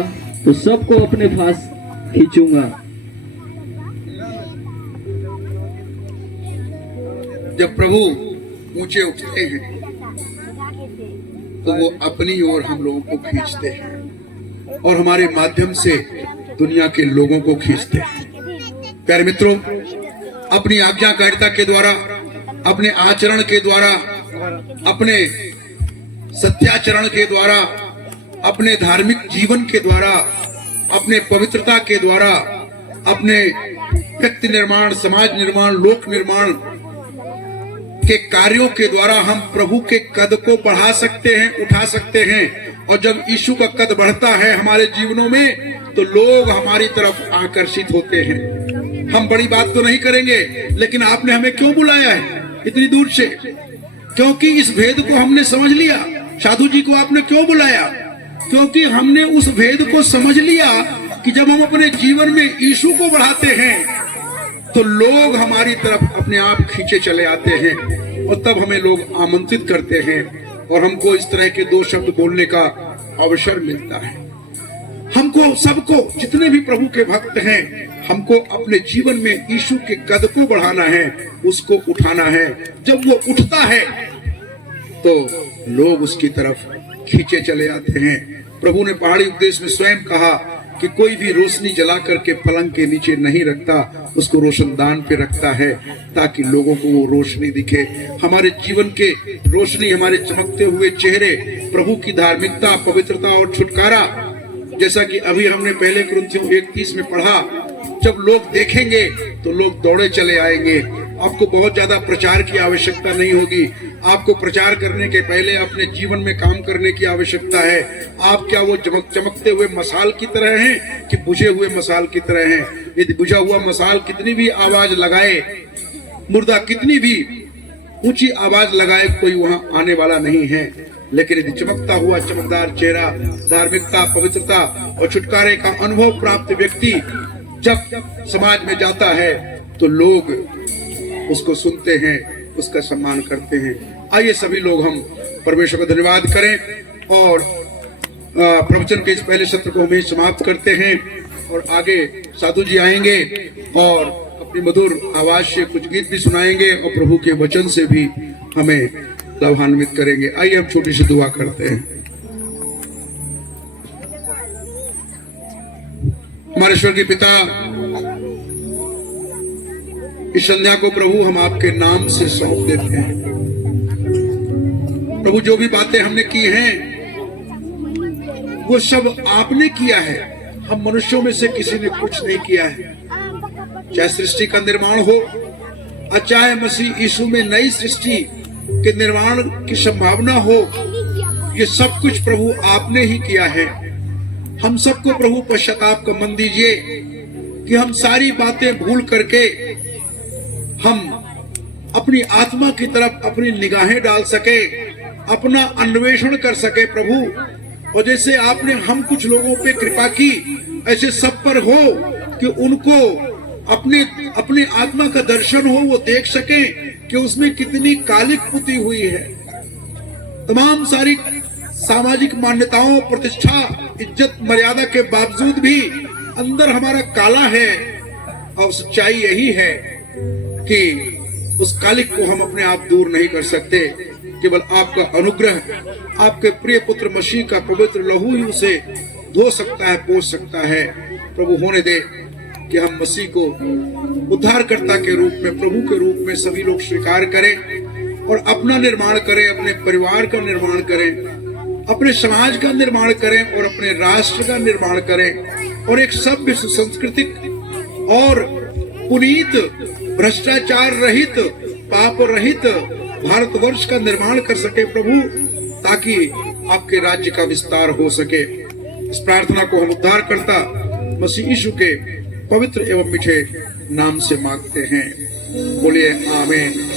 तो सबको अपने पास खींचूंगा। जब प्रभु ऊंचे उठते हैं तो वो अपनी ओर हम लोगों को खींचते हैं और हमारे माध्यम से दुनिया के लोगों को खींचते हैं। प्यारे मित्रों, अपनी आज्ञाकारिता के द्वारा, अपने आचरण के द्वारा, अपने सत्याचरण के द्वारा, अपने धार्मिक जीवन के द्वारा, अपने पवित्रता के द्वारा, अपने व्यक्ति निर्माण, समाज निर्माण, लोक निर्माण के कार्यों के द्वारा हम प्रभु के कद को बढ़ा सकते हैं, उठा सकते हैं। और जब यीशु का कद बढ़ता है हमारे जीवनों में तो लोग हमारी तरफ आकर्षित होते हैं। हम बड़ी बात तो नहीं करेंगे, लेकिन आपने हमें क्यों बुलाया है इतनी दूर से? क्योंकि इस भेद को हमने समझ लिया। साधु जी को आपने क्यों बुलाया? क्योंकि हमने उस भेद को समझ लिया कि जब हम अपने जीवन में यीशु को बढ़ाते हैं तो लोग हमारी तरफ अपने आप खींचे चले आते हैं और तब हमें लोग आमंत्रित करते हैं और हमको इस तरह के दो शब्द बोलने का अवसर मिलता है। हमको सबको, जितने भी प्रभु के भक्त हैं, हमको अपने जीवन में यीशु के कद को बढ़ाना है, उसको उठाना है। जब वो उठता है तो लोग उसकी तरफ खींचे चले आते हैं। प्रभु ने पहाड़ी उपदेश में स्वयं कहा कि कोई भी रोशनी जला करके पलंग के नीचे नहीं रखता, उसको रोशनदान पे रखता है ताकि लोगों को वो रोशनी दिखे। हमारे जीवन के रोशनी, हमारे चमकते हुए चेहरे, प्रभु की धार्मिकता, पवित्रता और छुटकारा, जैसा कि अभी हमने पहले कुरिन्थियों 1:30 में पढ़ा, जब लोग देखेंगे तो लोग दौड़े चले आएंगे। आपको बहुत ज्यादा प्रचार की आवश्यकता नहीं होगी। आपको प्रचार करने के पहले अपने जीवन में काम करने की आवश्यकता है। आप क्या वो चमकते हुए मसाल की तरह हैं कि बुझे हुए मसाल की तरह हैं? यदि बुझा हुआ मसाल कितनी भी आवाज लगाए, मुर्दा कितनी भी ऊंची आवाज लगाए, कोई वहां आने वाला नहीं है। लेकिन यदि चमकता हुआ चमकदार चेहरा, धार्मिकता, पवित्रता और छुटकारे का अनुभव प्राप्त व्यक्ति जब समाज में जाता है तो लोग उसको सुनते हैं, उसका सम्मान करते हैं। आइए सभी लोग हम परमेश्वर का धन्यवाद करें और प्रवचन के इस पहले सत्र को हमें समाप्त करते हैं और आगे साधु जी आएंगे और अपनी मधुर आवाज से कुछ गीत भी सुनाएंगे और प्रभु के वचन से भी हमें लाभान्वित करेंगे। आइए हम छोटी सी दुआ करते हैं। हमारे स्वर्गीय पिता, इस संध्या को प्रभु हम आपके नाम से सौंप देते हैं। प्रभु, जो भी बातें हमने की हैं वो सब आपने किया है, हम मनुष्यों में से किसी ने कुछ नहीं किया है। चाहे सृष्टि का निर्माण हो और चाहे मसीह यीशु में नई सृष्टि के निर्माण की संभावना हो, ये सब कुछ प्रभु आपने ही किया है। हम सबको प्रभु पश्चाताप का मन दीजिए कि हम सारी बातें भूल करके हम अपनी आत्मा की तरफ अपनी निगाहें डाल सके, अपना अन्वेषण कर सके प्रभु। और जैसे आपने हम कुछ लोगों पे कृपा की, ऐसे सब पर हो कि उनको अपने आत्मा का दर्शन हो, वो देख सके कि उसमें कितनी कालिक पुती हुई है। तमाम सारी सामाजिक मान्यताओं, प्रतिष्ठा, इज्जत, मर्यादा के बावजूद भी अंदर हमारा काला है। और सच्चाई यही है कि उस कालिक को हम अपने आप दूर नहीं कर सकते। केवल आपका अनुग्रह, आपके प्रिय पुत्र मसीह का पवित्र लहू ही उसे धो सकता है, पोष सकता है। प्रभु, होने दे कि हम मसीह को उद्धारकर्ता के रूप में, प्रभु के रूप में सभी लोग स्वीकार करें और अपना निर्माण करें, अपने परिवार का निर्माण करें, अपने समाज का निर्माण करें और अपने राष्ट्र का निर्माण करें और एक सभ्य, सुसंस्कृतिक और पुनीत, भ्रष्टाचार रहित, पाप रहित भारतवर्ष का निर्माण कर सके प्रभु, ताकि आपके राज्य का विस्तार हो सके। इस प्रार्थना को हम उद्धारकर्ता मसीह यीशु के पवित्र एवं मीठे नाम से मांगते हैं। बोलिए आमीन।